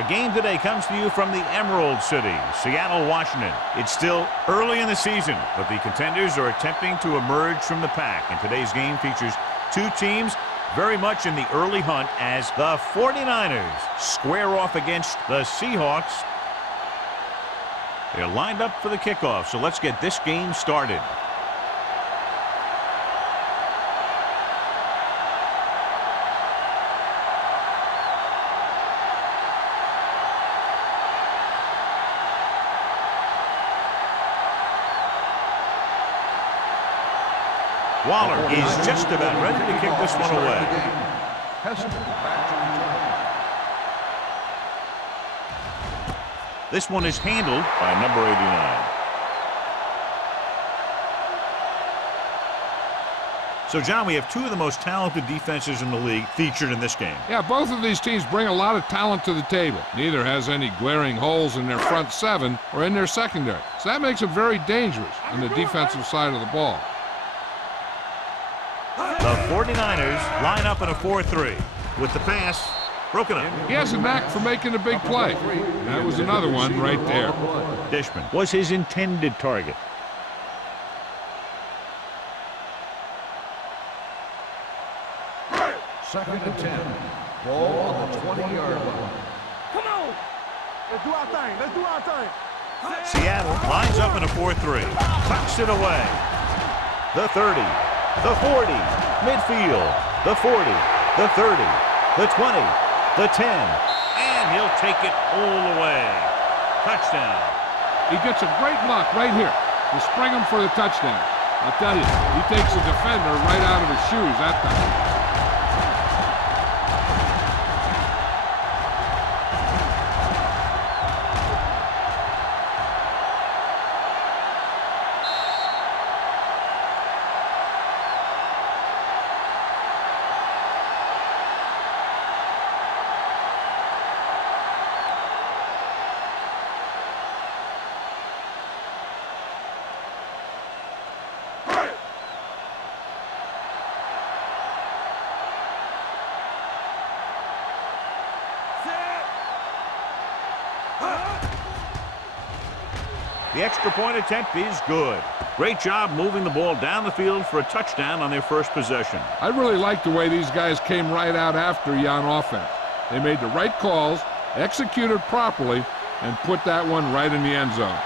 Our game today comes to you from the Emerald City, Seattle, Washington. It's still early in the season, but the contenders are attempting to emerge from the pack. And today's game features two teams very much in the early hunt as the 49ers square off against the Seahawks. They're lined up for the kickoff, so let's get this game started. Waller is just about ready to kick this one away. This one is handled by number 89. So, John, we have two of the most talented defenses in the league featured in this game. Yeah, both of these teams bring a lot of talent to the table. Neither has any glaring holes in their front seven or in their secondary. So that makes it very dangerous on the defensive side of the ball. The 49ers line up in a 4-3 with the pass broken up. He has a knack for making a big play. That was another one right there. Dishman was his intended target. Second and 10. Ball on the 20-yard line. Come on! Let's do our thing. Let's do our thing. Seattle lines up in a 4-3. Tucks it away. The 30. The 40. Midfield. The 40. The 30. The 20. The 10. And he'll take it all the way. Touchdown. He gets a great block right here to spring him for the touchdown. I'll tell you, he takes the defender right out of his shoes that time. The extra point attempt is good. Great job moving the ball down the field for a touchdown on their first possession. I really like the way these guys came right out after you on offense. They made the right calls, executed properly, and put that one right in the end zone.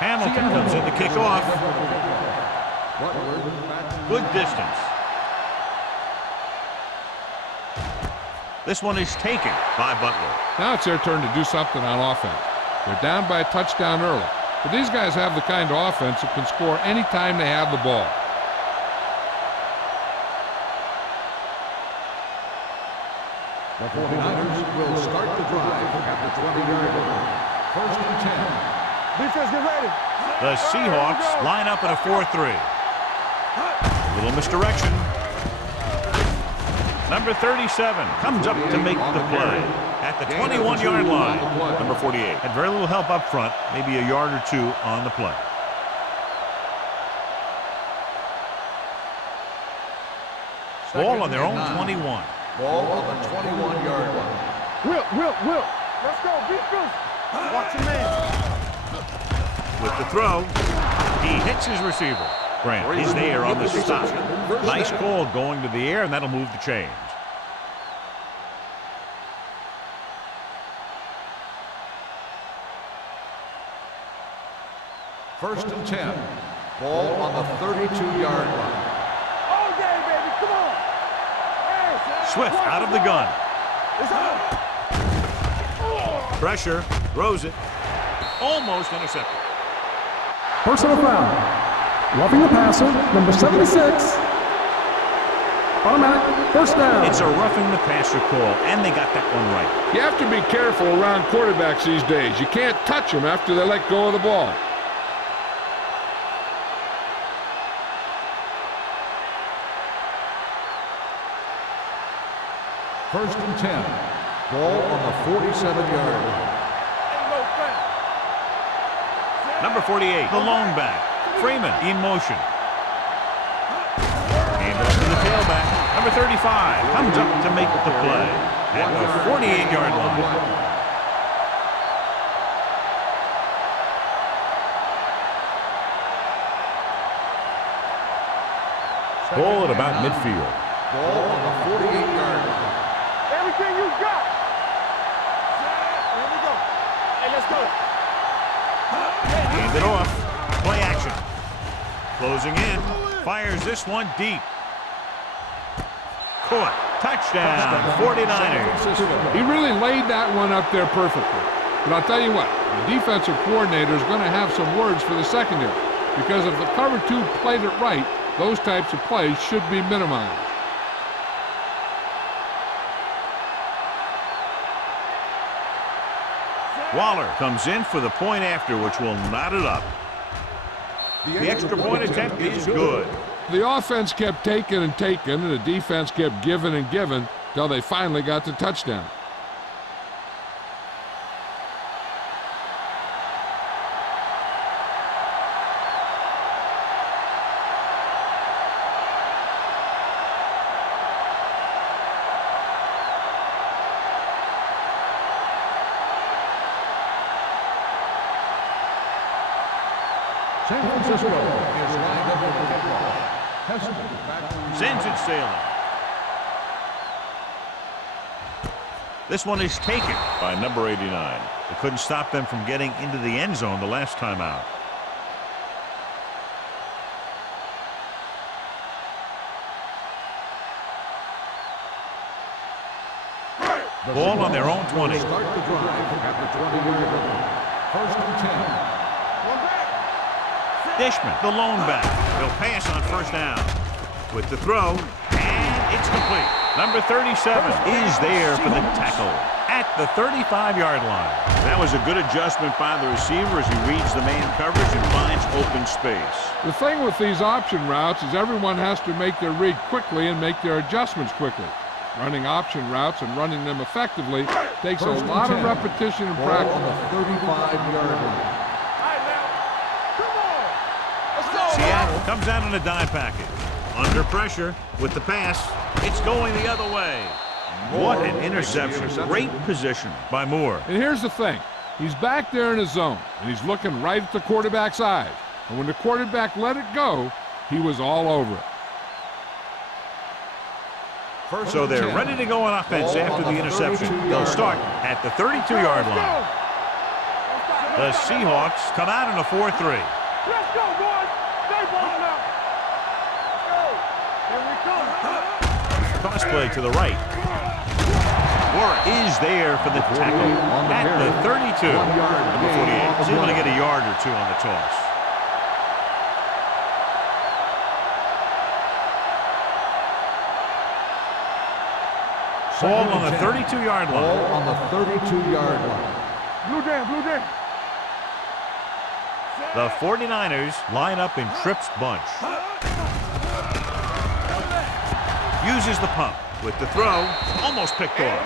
Hamilton comes in to kick off. Good distance. This one is taken by Butler. Now it's their turn to do something on offense. They're down by a touchdown early. But these guys have the kind of offense that can score any time they have the ball. The 49ers will start the drive at the 20-yard line. First and 10. Defense, get ready. The Seahawks line up in a 4-3. A little misdirection. Number 37 comes up to make the play at the 21-yard line. Number 48 had very little help up front, maybe a yard or two on the play. Ball on their own 21. Ball on the 21-yard line. Will. Let's go. Defense. Watch your man. With the throw, he hits his receiver. Grant is there on the stop. Nice call going to the air, and that'll move the chains. First and 10. Ball on the 32-yard line. All day, baby. Come on. Swift out of the gun. Pressure, throws it. Almost intercepted. Personal foul. Roughing the passer, number 76. Automatic first down. It's a roughing the passer call, and they got that one right. You have to be careful around quarterbacks these days. You can't touch them after they let go of the ball. First and 10. Ball on the 47-yard line. Number 48, the lone back. Freeman in motion. And off to the tailback. Number 35 comes up to make the play at the 48-yard line. Ball at about midfield. Ball on the 48-yard line. Everything you got. Here we go. Hey, let's go. Hand it off. Play action. Closing in. Fires this one deep. Caught. Touchdown. 49ers. He really laid that one up there perfectly. But I'll tell you what, the defensive coordinator is going to have some words for the secondary. Because if the cover two played it right, those types of plays should be minimized. Waller comes in for the point after, which will knot it up. The extra point attempt is good. The offense kept taking and taking, and the defense kept giving and giving till they finally got the touchdown. San Francisco is lined up for the kickoff. Heston back to Sends it sailing. This one is taken by number 89. They couldn't stop them from getting into the end zone the last time out. Ball on their own 20. start the drive at the 20-yard line. First and 10. Dishman, the lone back. They'll pass on first down. With the throw, and it's complete. Number 37 is there for the tackle at the 35-yard line. That was a good adjustment by the receiver as he reads the man coverage and finds open space. The thing with these option routes is everyone has to make their read quickly and make their adjustments quickly. Running option routes and running them effectively takes a lot of repetition and practice. On the 35-yard line. Seattle comes out in a dime package. Under pressure with the pass. It's going the other way. What an interception. Great position by Moore. And here's the thing. He's back there in his zone, and he's looking right at the quarterback's eyes. And when the quarterback let it go, he was all over it. So they're ready to go on offense after the interception. They'll start at the 32-yard line. The Seahawks come out in a 4-3. Let's go, boys. Stay balling out. Let's go. Here we come. Cross play to the right. Warren is there for the tackle at the 32. Number 48 was able to get a yard or two on the toss. Ball on the 32-yard line. Ball on the 32-yard line. Blue jam, blue jam. The 49ers line up in Tripp's bunch. Uses the pump with the throw. Almost picked off.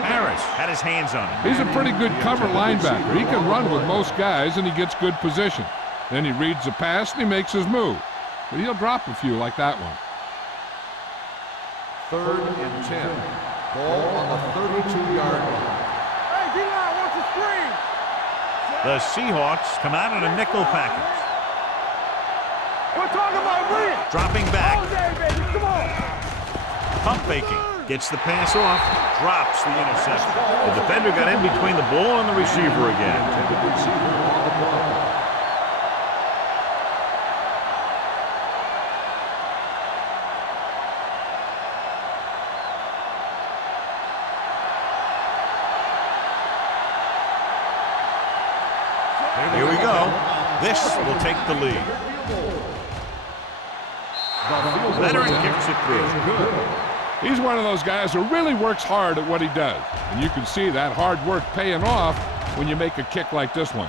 Harris had his hands on it. He's a pretty good cover linebacker. He can run with most guys, and he gets good position. Then he reads the pass, and he makes his move. But he'll drop a few like that one. 3rd and 10. Ball on the 32-yard line. Hey, D-line, watch the screen. The Seahawks come out in a nickel package. We're talking about Reed. Dropping back. All day, baby. Come on. Pump faking. Gets the pass off. Drops the interception. The defender got in between the ball and the receiver again. The receiver on the ball. Here we go. This will take the lead. Leonard kicks it through. He's one of those guys who really works hard at what he does. And you can see that hard work paying off when you make a kick like this one.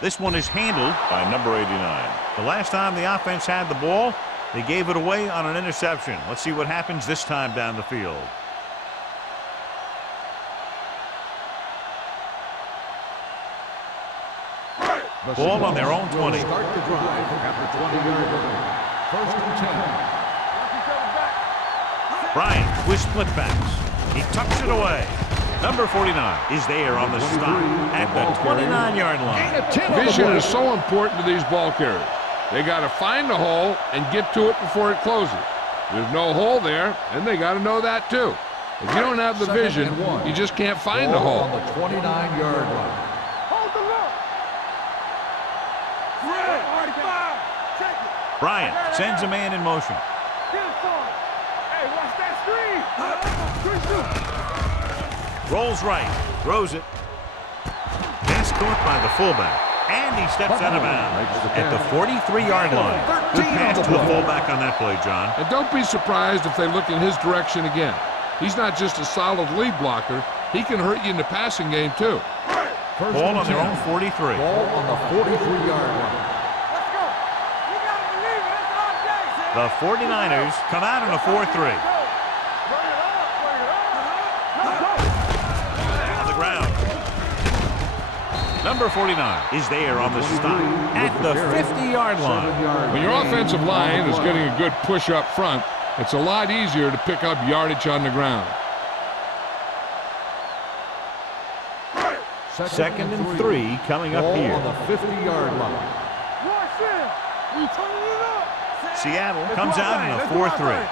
This one is handled by number 89. The last time the offense had the ball, they gave it away on an interception. Let's see what happens this time down the field. Ball on their own 20. Start the drive at the 20-yard line. First and 10. Bryant with split backs. He tucks it away. Number 49 is there on the stop at the 29-yard line. Vision is so important to these ball carriers. They got to find the hole and get to it before it closes. There's no hole there, and they got to know that too. If you don't have the vision, you just can't find the hole. On the 29-yard line. Bryant sends a man in motion. Hey, watch that screen. Rolls right, throws it. Pass caught by the fullback, and he steps out of bounds at the 43-yard line. Good pass to the fullback on that play, John. And don't be surprised if they look in his direction again. He's not just a solid lead blocker. He can hurt you in the passing game, too. Ball on their own 43. Ball on the 43-yard line. The 49ers come out in a 4-3. On the ground. Number 49 is there on the stop at the 50-yard line. When your offensive line is getting a good push up front, it's a lot easier to pick up yardage on the ground. Second and 3 coming up here. On the 50-yard line. Seattle comes out in a 4-3. Here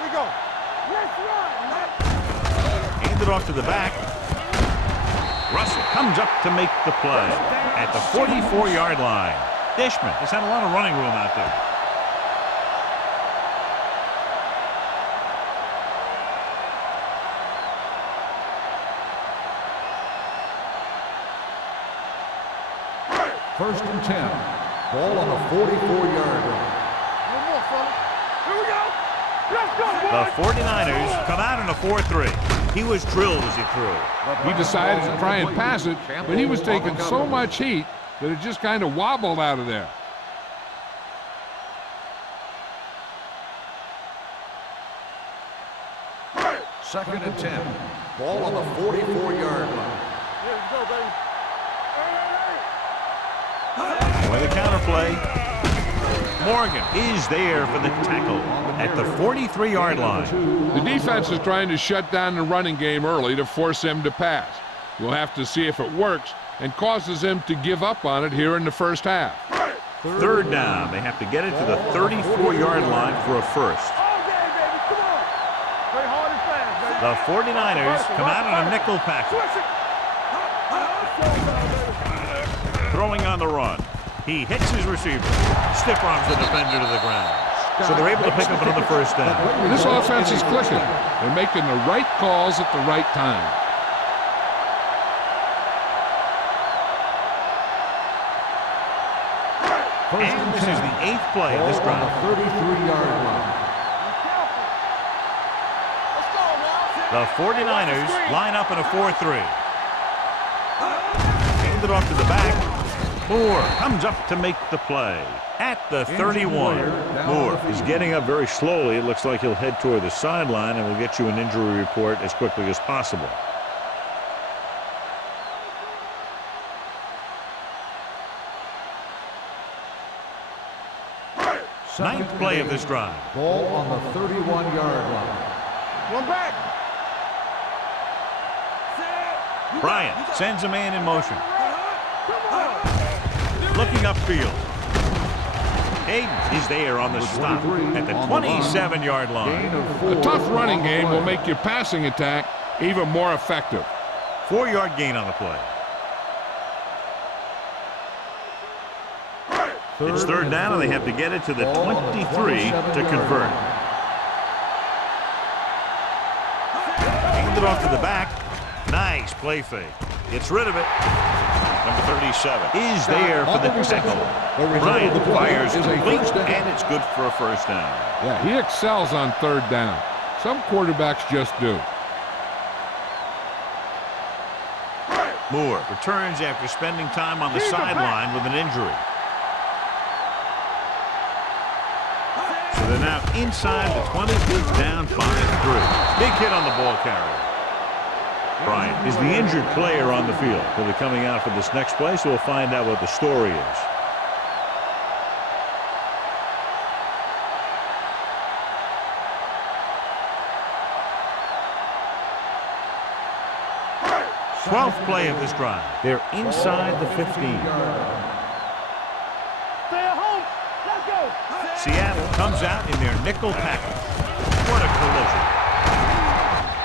we go. Let's run. Hand it off to the back. Russell comes up to make the play at the 44-yard line. Dishman has had a lot of running room out there. First and 10. Ball on the 44-yard line. The 49ers come out in a 4-3. He was drilled as he threw. He decided to try and pass it, but he was taking so much heat that it just kind of wobbled out of there. Second and 10. Ball on the 44-yard line. With a counter play, Morgan is there for the tackle at the 43-yard line. The defense is trying to shut down the running game early to force him to pass. We'll have to see if it works and causes him to give up on it here in the first half. Third down. They have to get it to the 34-yard line for a first. The 49ers come out in a nickel package. Throwing on the run. He hits his receiver. Stiff arms the defender to the ground. So they're able to pick up another first down. This offense is clicking. They're making the right calls at the right time. And this is the 8th play of this drive. 33-yard line. The 49ers line up in a 4-3. Hand it off to the back. Moore comes up to make the play at the 31. Moore is getting up very slowly. It looks like he'll head toward the sideline, and we'll get you an injury report as quickly as possible. Ninth play of this drive. Ball on the 31-yard line. One back. Bryant sends a man in motion. Looking upfield. Hayden is there on the stop at the 27-yard line. A tough running game will make your passing attack even more effective. 4-yard gain on the play. It's third down, and they have to get it to the 23 to convert. Hand it off to the back. Nice play fake. Gets rid of it. Number 37 is there for the tackle. Bryant fires complete, and it's good for a first down. Yeah, he excels on third down. Some quarterbacks just do. Moore returns after spending time on the sideline with an injury. So they're now inside the 20, down 5-3. Big hit on the ball carrier. Bryant is the injured player on the field. He'll be coming out for this next play, so we'll find out what the story is. Twelfth play of this drive. They're inside the 15. Stay at home. Let's go. Seattle comes out in their nickel package. What a collision.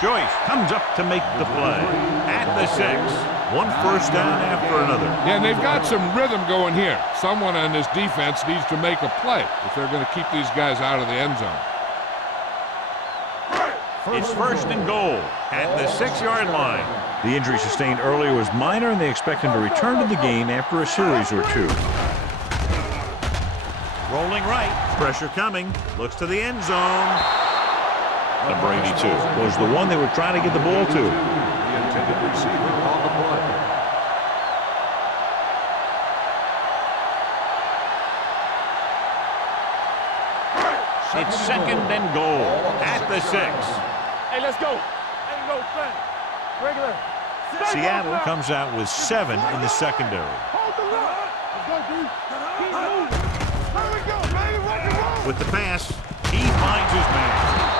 Joyce comes up to make the play. At the 6. One first down after another. Yeah, and they've got some rhythm going here. Someone on this defense needs to make a play if they're going to keep these guys out of the end zone. It's first and goal at the 6-yard line. The injury sustained earlier was minor, and they expect him to return to the game after a series or 2. Rolling right. Pressure coming. Looks to the end zone. Number 82 was the one they were trying to get the ball to. The intended receiver on the play. It's second and goal at the 6. Hey, let's go. Ain't no thing. Regular. Seattle comes out with 7 in the secondary. Hold the line. Let's go, dude. Keep moving. There we go, baby. Rock and roll. With the pass, he finds his man.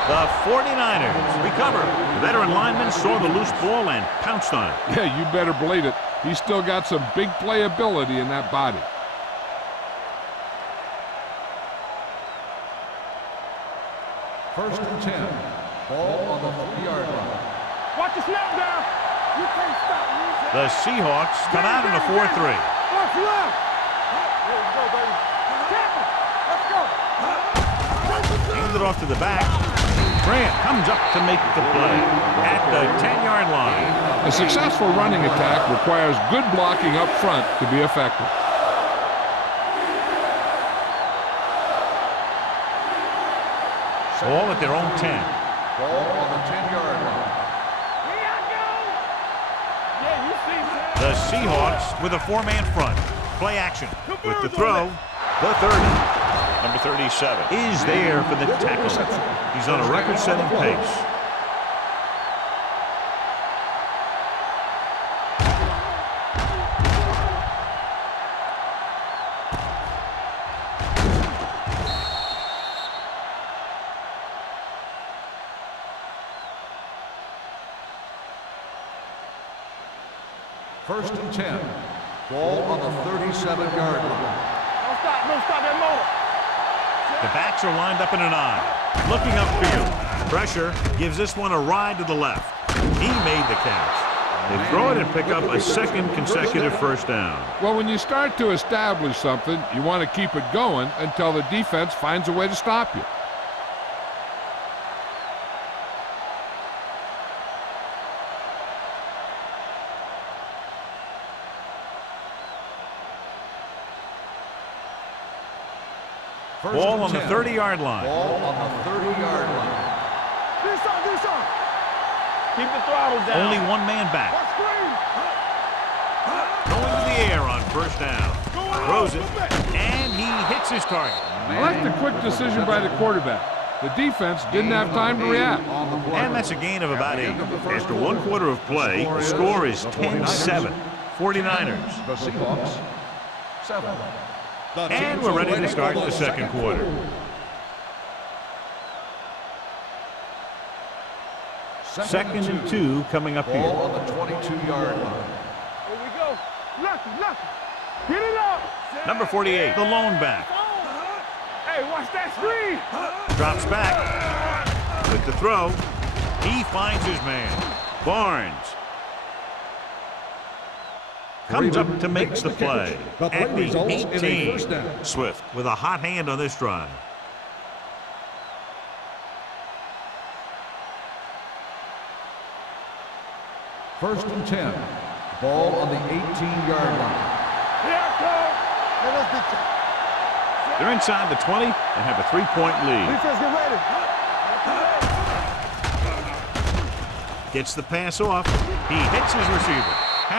The 49ers recover. The veteran lineman saw the loose ball and pounced on it. Yeah, you better believe it. He's still got some big playability in that body. First and 10. Ball on the 3-yard line. Watch the snap down. You can't stop me. The Seahawks come out in a 4-3. Watch left. There we go, baby. Tackle. Let's go. Hands it off to the back. Grant comes up to make the play at the 10-yard line. A successful running attack requires good blocking up front to be effective. Ball at their own 10. Ball on the 10-yard line. Here I go. Yeah, you see that. The Seahawks with a 4-man front. Play action with the throw. The 30. Number 37 is there for the tackle. He's on a record-setting pace. First and 10. Ball on the 37-yard line. Don't stop that motor. The backs are lined up in an I. Looking upfield. Pressure gives this one a ride to the left. He made the catch. They throw it and pick up a second consecutive first down. Well, when you start to establish something, you want to keep it going until the defense finds a way to stop you. Ball on the 30-yard line. Ball on the 30-yard line. Do something. Keep the throttle down. Only one man back. Watch screen. Going to the air on first down. Throws it, and he hits his target. I like the quick decision by the quarterback. The defense didn't have time to react. And that's a gain of about 8. After 1 quarter of play, the score is 10-7. 49ers. The Seahawks, 7. And we're ready to start the second quarter. Second and 2 coming up Ball here. on the 22-yard line. Here we go. Lucky. Get it up. Number 48, the lone back. Hey, watch that screen. Drops back. With the throw, he finds his man. Barnes comes up to make the play at the 18. Swift with a hot hand on this drive. First and 10. Ball on the 18-yard line. Here I come. Let's get you. They're inside the 20 and have a 3-point lead. Defense, get ready. Gets the pass off. He hits his receiver.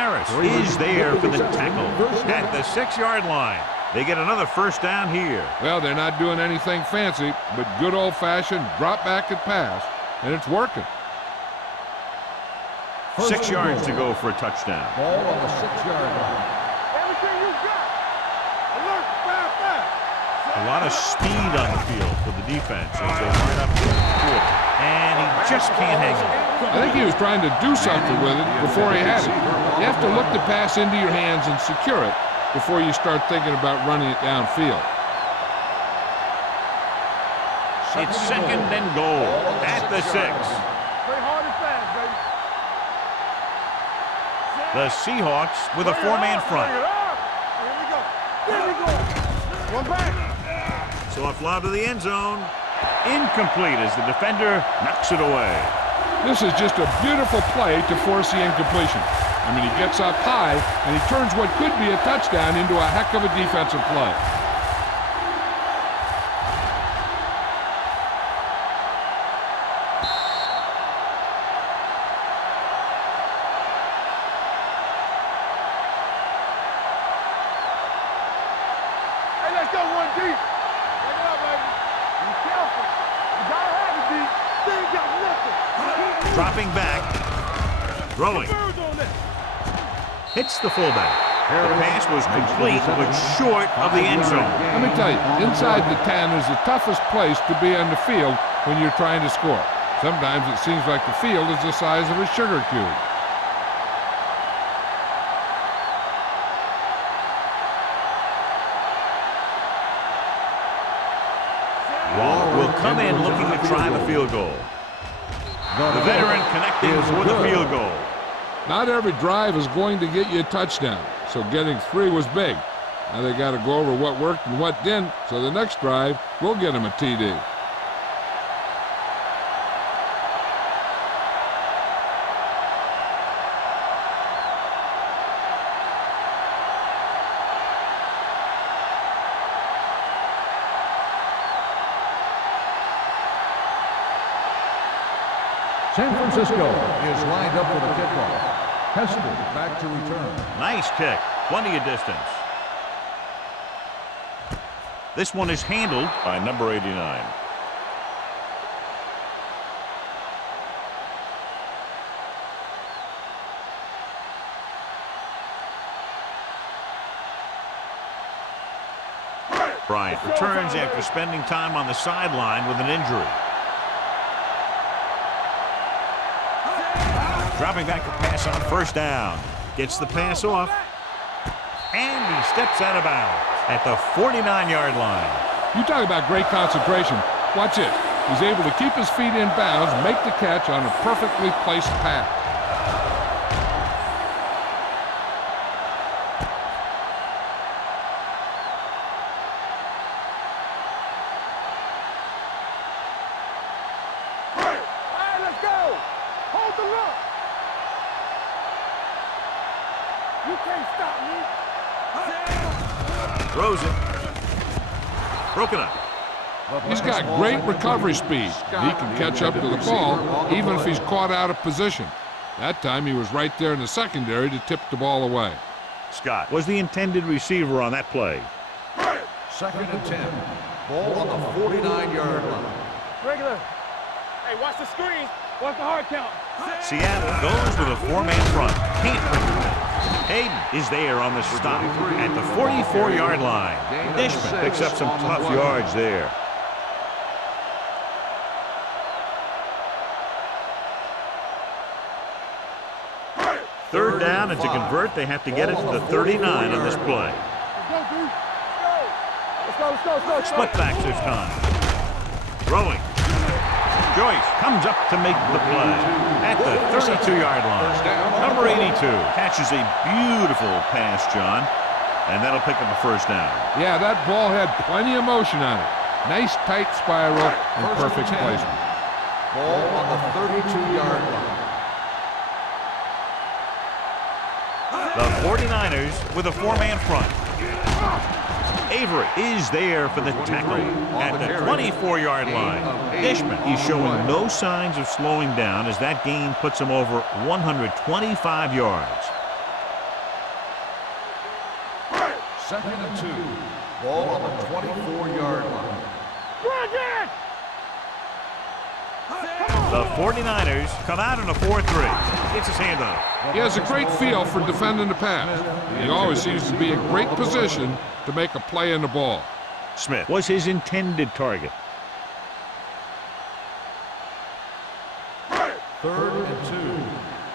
Harris is there for the tackle at the 6-yard line. They get another first down here. Well, they're not doing anything fancy, but good old-fashioned drop back and pass, and it's working. 6 yards to go for a touchdown. Ball on the 6-yard line. Everything you got. Alert, fast. A lot of speed on the field for the defense as they line up to the quarter. And he just can't hang on. I think he was trying to do something with it before he had it. You have to look the pass into your hands and secure it before you start thinking about running it downfield. It's 2nd and goal at the 6. Play hard and fast, baby. The Seahawks with a 4-man front. Here we go. There we go. One back. Soft lob to the end zone. Incomplete as the defender knocks it away. This is just a beautiful play to force the incompletion. I mean, he gets up high, and he turns what could be a touchdown into a heck of a defensive play. Hey, let's go one deep. Check it out, baby. Be careful. You gotta have it deep. They ain't got nothing. Dropping back. Throwing. Birds on that. Hits the fullback. The pass was complete, but short of the end zone. Let me tell you, inside the 10 is the toughest place to be on the field when you're trying to score. Sometimes it seems like the field is the size of a sugar cube. Wall will come in looking to try the field goal. The veteran connecting for the field goal. Not every drive is going to get you a touchdown, so getting 3 was big. Now they got to go over what worked and what didn't, so the next drive will get them a TD. San Francisco is lined up for the kickoff. Hester back to return. Nice kick. Plenty of distance. This one is handled by number 89. Bryant returns after spending time on the sideline with an injury. Dropping back to pass on first down. Gets the pass off. And he steps out of bounds at the 49-yard line. You talk about great concentration. Watch it. He's able to keep his feet in bounds, make the catch on a perfectly placed pass. All right, let's go. Hold the look. You can't stop me. Throws it. Broken up. He's got great recovery speed. He can catch up to the ball even if he's caught out of position. That time he was right there in the secondary to tip the ball away. Scott was the intended receiver on that play. 2nd and 10. Ball on the 49-yard line. Regular. Hey, watch the screen. Watch the hard count. Seattle goes with a 4-man front. Can't bring it down. Hayden is there on the stop at the 44-yard line. Dishman picks up some tough yards there. Third down, and to convert, they have to get it to the 39 on this play. Let's go. Split backs this time. Throwing. Joyce comes up to make the play at the 32-yard line. Number 82 catches a beautiful pass, John, and that'll pick up a first down. Yeah, that ball had plenty of motion on it. Nice tight spiral and perfect placement. Ball on the 32-yard line. The 49ers with a 4-man front. Avery is there for the tackle at the 24-yard line. Dishman, he's showing no signs of slowing down as that gain puts him over 125 yards. Second and 2. Ball on the 24-yard line. The 49ers come out in a 4-3. It's his handoff. He has a great feel for defending the pass. He always seems to be in great position to make a play in the ball. Smith was his intended target. Third and 2.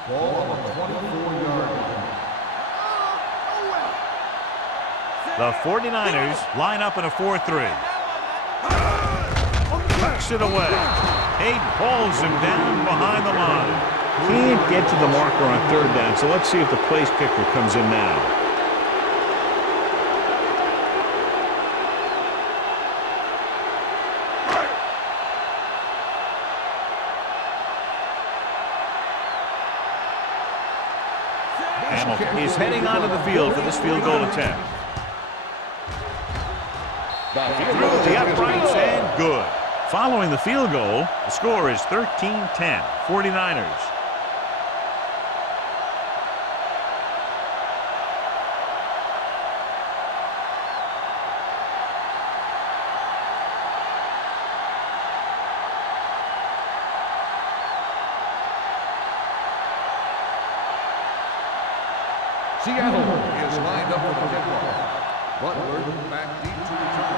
Ball on the 24-yard line. The 49ers line up in a 4-3. Tucks it away. Hayden hauls him down behind the line. Can't get to the marker on third down, so let's see if the place kicker comes in now. Hamilton is heading onto the field for this field goal attempt. Through the uprights and good. Following the field goal, the score is 13-10, 49ers. Seattle is lined up for the kickoff. Butler back deep to return.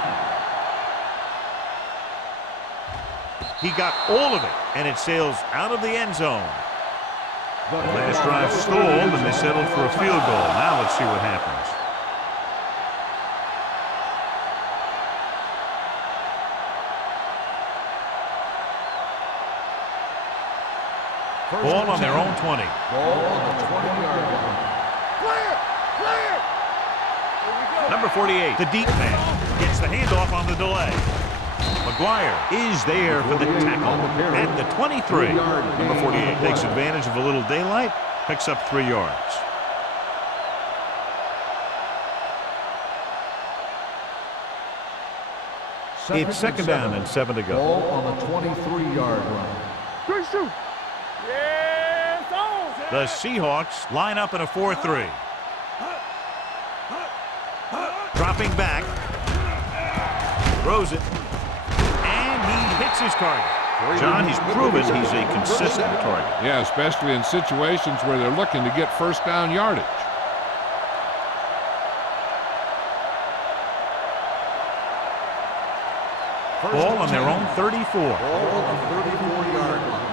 He got all of it, and it sails out of the end zone. The last drive stalled, and they settled for a field goal. Now let's see what happens. Ball on their own 20. Ball on the 20-yard line. Number 48, the deep man, gets the handoff on the delay. McGuire is there for the tackle at the 23. Number 48 takes advantage of a little daylight, picks up 3 yards. It's second down and 7 to go. Ball on the 23-yard line. The Seahawks line up in a 4-3. Dropping back. Throws it. And he hits his target. John, he's proven he's a consistent target. Yeah, especially in situations where they're looking to get first down yardage. Ball on their own 34. Ball on the 34-yard line.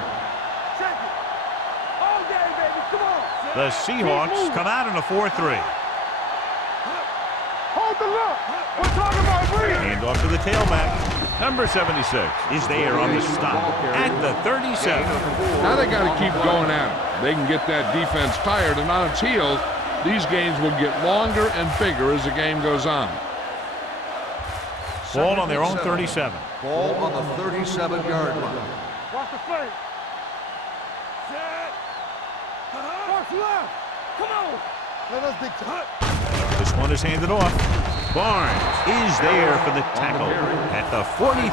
The Seahawks come out in a 4-3. Hold the look. We're talking about breathing. Hand off to the tailback. Number 76 is there on the stop at the 37. Now they got to keep going at it. They can get that defense tired and on its heels. These games will get longer and bigger as the game goes on. Ball on their own 37. Ball on the 37-yard line. Watch the play. Set. Watch left. Come on. Let us dictate. This one is handed off. Barnes is there for the tackle at the 43.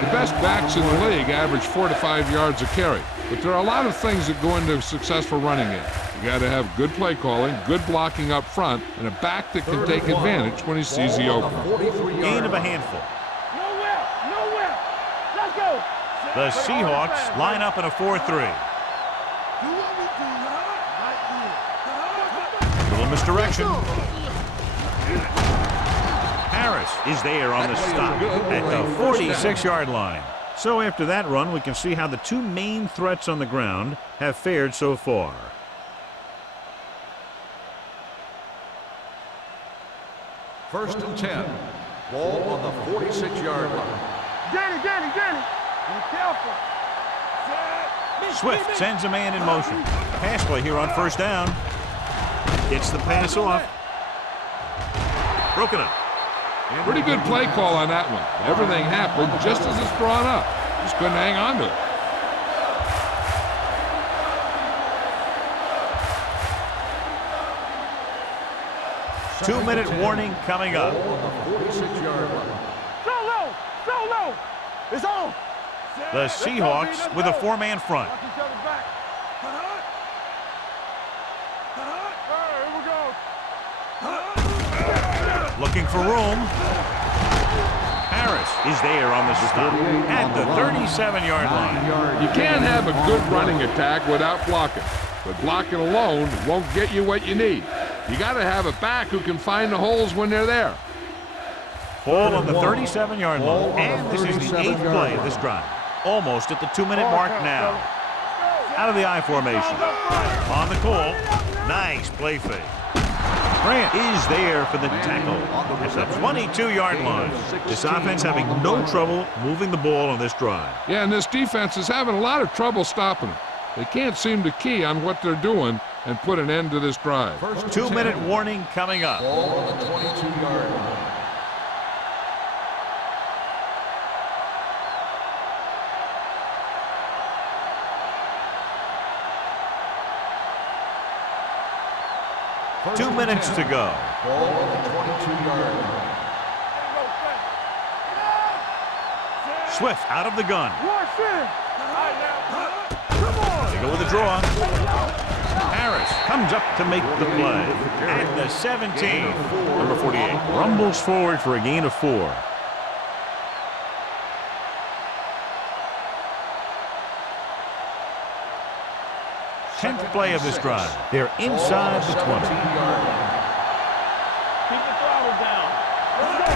The best backs in the league average 4 to 5 yards a carry. But there are a lot of things that go into a successful running game. You got to have good play calling, good blocking up front, and a back that can take advantage when he sees the opening. Gain of a handful. Nowhere. Let's go. The Seahawks line up in a 4-3. Do what we do. Right here. Little misdirection. Harris is there on the stop at the 46-yard line. So after that run, we can see how the two main threats on the ground have fared so far. First and 10. Ball on the 46-yard line. Danny. Be careful. Swift sends a man in motion. Pass play here on first down. Gets the pass off. Broken up. Pretty good play call on that one. Everything happened just as it's brought up. Just couldn't hang on to it. 2-minute warning coming up. Ball on the 46-yard line. So low. It's on. The Seahawks with a 4-man front. Watch each other back. All right, here we go. Looking for room. Harris is there on the stop at the 37-yard line. You can't have a good running attack without blocking, but blocking alone won't get you what you need. You got to have a back who can find the holes when they're there. Ball on the 37-yard line, and this is the 8th play of this drive. Almost at the 2-minute mark now. Out of the I formation. On the call. Nice play fake. Grant is there for the tackle at the 22-yard line. This offense having no trouble moving the ball on this drive. Yeah, and this defense is having a lot of trouble stopping them. They can't seem to key on what they're doing and put an end to this drive. 2-minute warning coming up. Ball on the 22-yard line. Two minutes to go. Ball on the 22-yard line. Swift out of the gun. They go with a draw. Harris comes up to make the play at the 17. Number 48 rumbles forward for a gain of 4. Tenth play of this drive. They're inside the 20.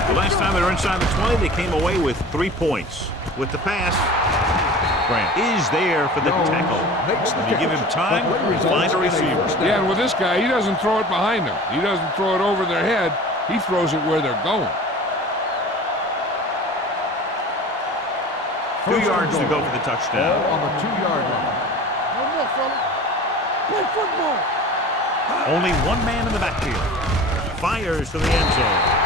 The last time they were inside the 20, they came away with 3 points. With the pass, Grant is there for the tackle. When you give him time, find a receiver. Yeah, and with this guy, he doesn't throw it behind them. He doesn't throw it over their head. He throws it where they're going. 2 yards to go for the touchdown. Ball on the 2-yard line. One more, fella. Play football. Only one man in the backfield. Fires to the end zone.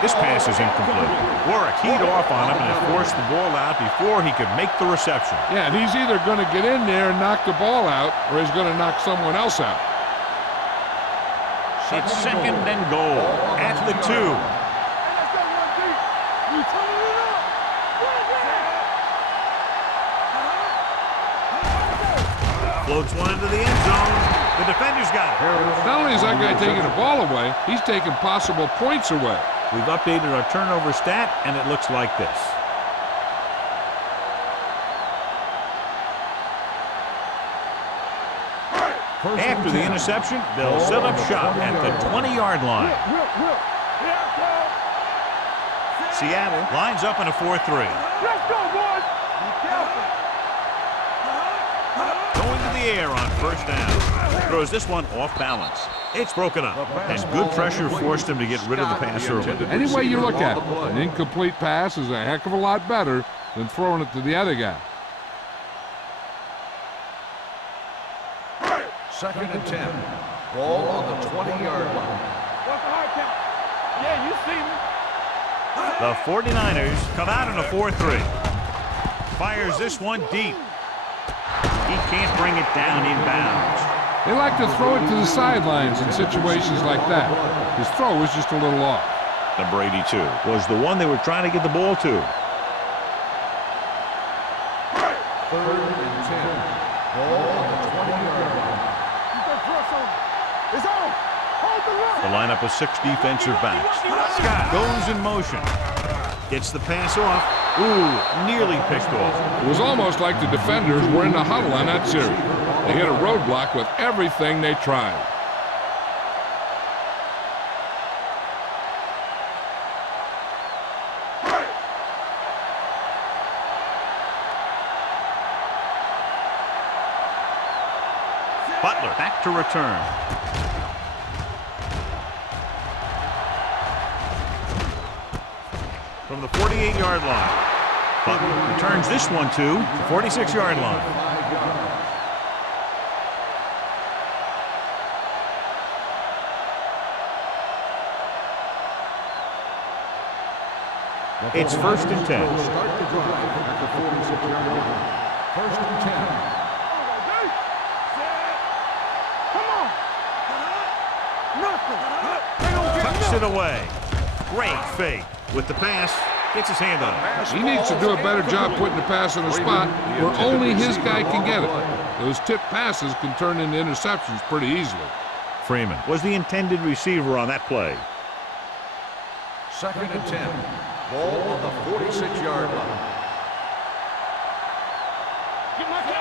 This pass is incomplete. Warwick teed off on him and has forced the ball out before he could make the reception. Yeah, and he's either going to get in there and knock the ball out, or he's going to knock someone else out. It's second and goal at the 2. Floats one into the end zone. The defender's got it. Not only is that guy taking the ball away, he's taking possible points away. We've updated our turnover stat, and it looks like this. After the interception, they'll set up shop at the 20-yard line. Seattle lines up in a 4-3. Let's go, boys. Be careful. Going to the air on first down. Throws this one off balance. It's broken up, and good pressure forced him to get rid of the pass early. Any way you look at it, an incomplete pass is a heck of a lot better than throwing it to the other guy. Second and 10. Ball on the 20-yard line. What's the hard count? Yeah, you see me. The 49ers come out in a 4-3. Fires this one deep. He can't bring it down inbounds. They like to throw it to the sidelines in situations like that. His throw was just a little off. Number 82 was the one they were trying to get the ball to. Third and 10. Ball on the 20-yard line. Keep that press on. It's on. Hold the line. The lineup of 6 defensive backs. Scott goes in motion. Gets the pass off. Ooh, nearly picked off. It was almost like the defenders were in the huddle on that series. They hit a roadblock with everything they tried. Butler back to return. From the 48-yard line. Butler returns this one to the 46-yard line. It's first and 10. Start the drive at the 46-yard line. First and 10. Come on. Nothing. Tucks it away. Great fake with the pass. Gets his hand on it. He needs to do a better job putting the pass in a spot where only his guy can get it. Those tip passes can turn into interceptions pretty easily. Freeman was the intended receiver on that play. Second and 10. Ball on the 46-yard line.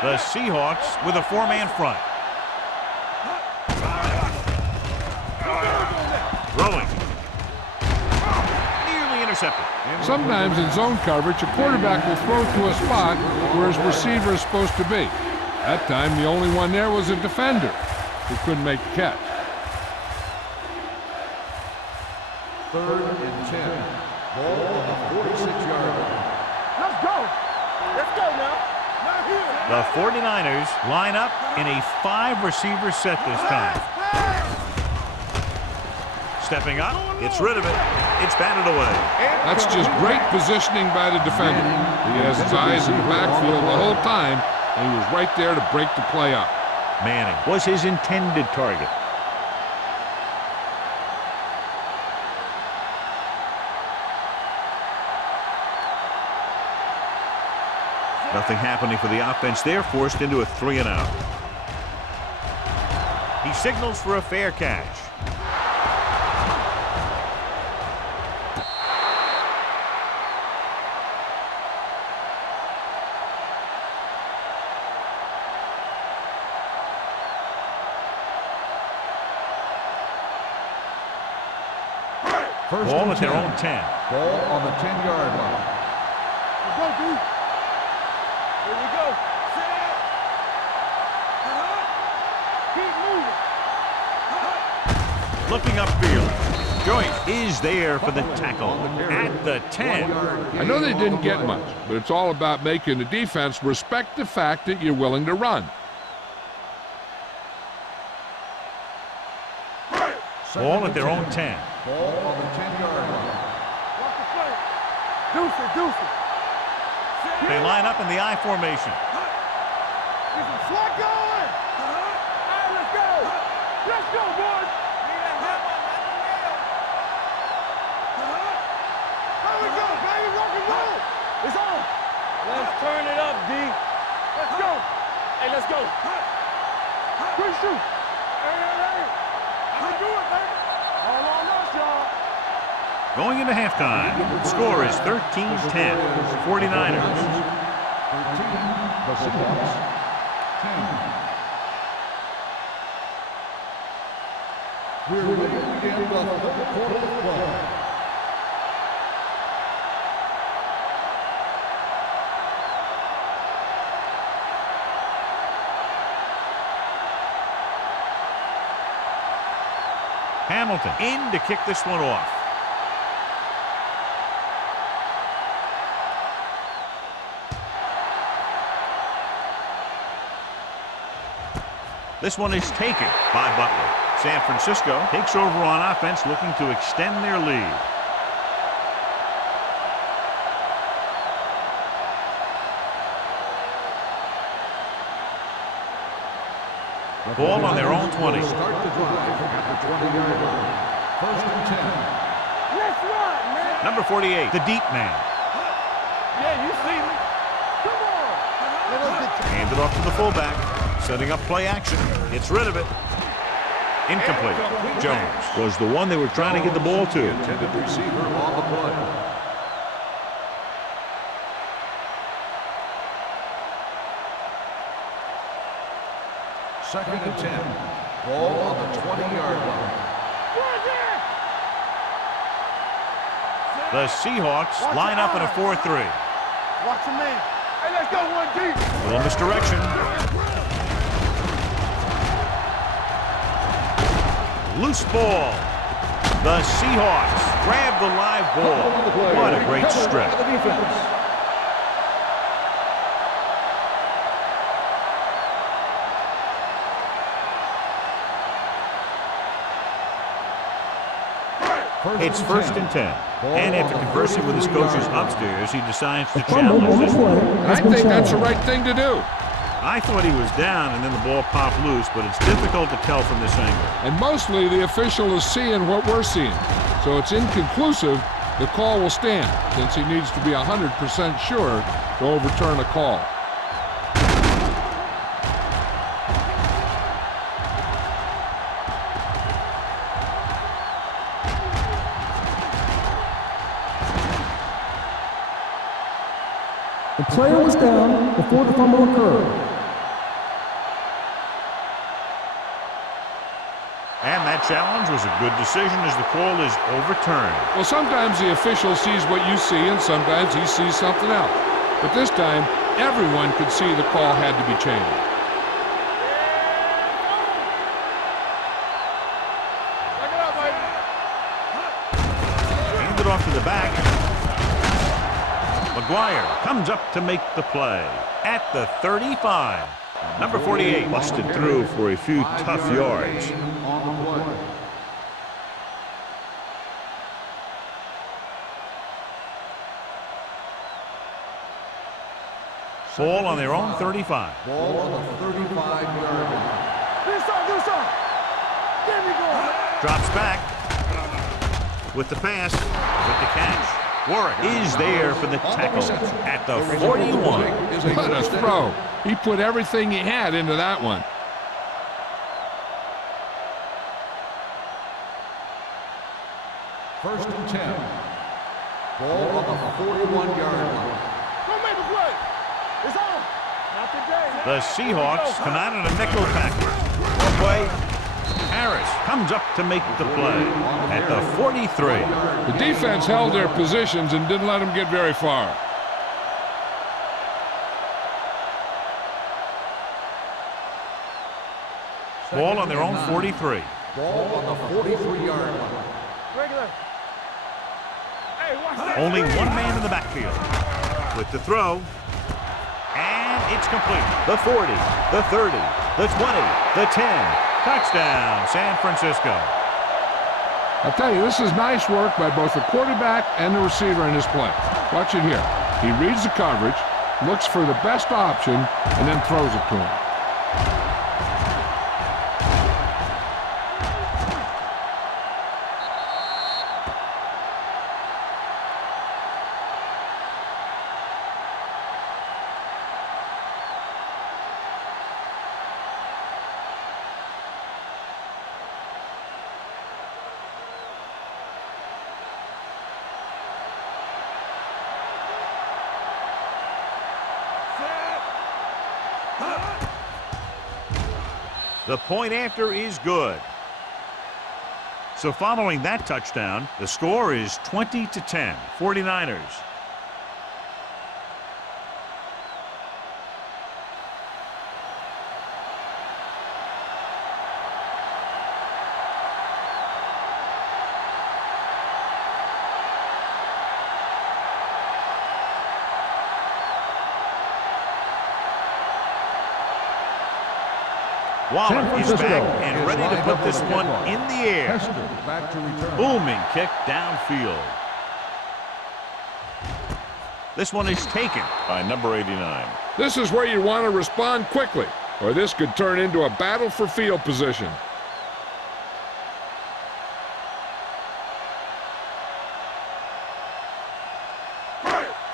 The Seahawks with a four-man front. Throwing. Nearly intercepted. Sometimes in zone coverage, a quarterback will throw to a spot where his receiver is supposed to be. That time, the only one there was a defender who couldn't make the catch. Third and 10. Ball on the 46-yard line. Let's go. Let's go now. Not here. The 49ers line up in a 5-receiver set this time. Stepping up, gets rid of it. It's batted away. That's just great positioning by the defender. He has his eyes in the backfield the whole time, and he was right there to break the play up. Manning was his intended target. Nothing happening for the offense there, forced into a 3-and-out. He signals for a fair catch. First Ball and at their 10. own 10. Ball on the 10-yard line. Let's go, D. Here we go. Set. Keep moving. Looking upfield. Joyce is there for the tackle at the 10. I know they didn't get much, but it's all about making the defense respect the fact that you're willing to run. Ball at their own 10. Ball on the 10-yard line. Watch the play. Deuce it. They line up in the I formation. Get some slack going. Hey, let's go. Let's go, boys. Here we go, baby. Rock and roll. It's on. Let's turn it up, D. Let's go. Hey, let's go. Quick shoot. Hey. Let's do it, baby. All on us, y'all. Going into halftime, the score is 13-10, 49ers. 13, the Seahawks. 10. We're ready to begin the fourth quarter of play. Hamilton in to kick this one off. This one is taken by Butler. San Francisco takes over on offense, looking to extend their lead. Ball on their own 20. Start the drive at the 20-yard line. First and 10. Let's run, man. Number 48, the deep man. Yeah, you see me. Come on. Handed off to the fullback. Setting up play action. Gets rid of it. Incomplete. Jones was the one they were trying to get the ball to. Intended receiver on the play. Second and 10. Ball on the 20-yard line. The Seahawks line up in a 4-3. Watch your man. Hey, let's go one deep. Little misdirection. Loose ball. The Seahawks grab the live ball. What a great strip. It's first and 10. And after conversing with his coaches upstairs, he decides to challenge this one. I think that's the right thing to do. I thought he was down and then the ball popped loose, but it's difficult to tell from this angle. And mostly the official is seeing what we're seeing. So it's inconclusive. The call will stand since he needs to be 100% sure to overturn a call. The player was down before the fumble occurred. And that challenge was a good decision as the call is overturned. Well, sometimes the official sees what you see, and sometimes he sees something else. But this time, everyone could see the call had to be changed. Handed off to the back. McGuire comes up to make the play at the 35. Number 48 busted through for a few tough yards. Ball on their own 35. Ball on the 35-yard line. Drops back with the pass, with the catch. Warwick is there for the tackle at the 41. What a throw. He put everything he had into that one. First and 10. Ball on the 41-yard line. Don't make a play. It's on. Not today. The Seahawks come out in a nickel package. One way. Harris comes up to make the play at the 43. The defense held their positions and didn't let them get very far. Ball on their own 43. Ball on the 43-yard line. Regular. Hey, watch that. Only one man in the backfield with the throw. And it's complete. The 40, the 30, the 20, the 10. Touchdown, San Francisco. I'll tell you, this is nice work by both the quarterback and the receiver in this play. Watch it here. He reads the coverage, looks for the best option, and then throws it to him. The point after is good. So following that touchdown, the score is 20-10, 49ers. Waller is back and ready to put this one in the air. Back to return. Booming kick downfield. This one is taken by number 89. This is where you want to respond quickly, or this could turn into a battle for field position.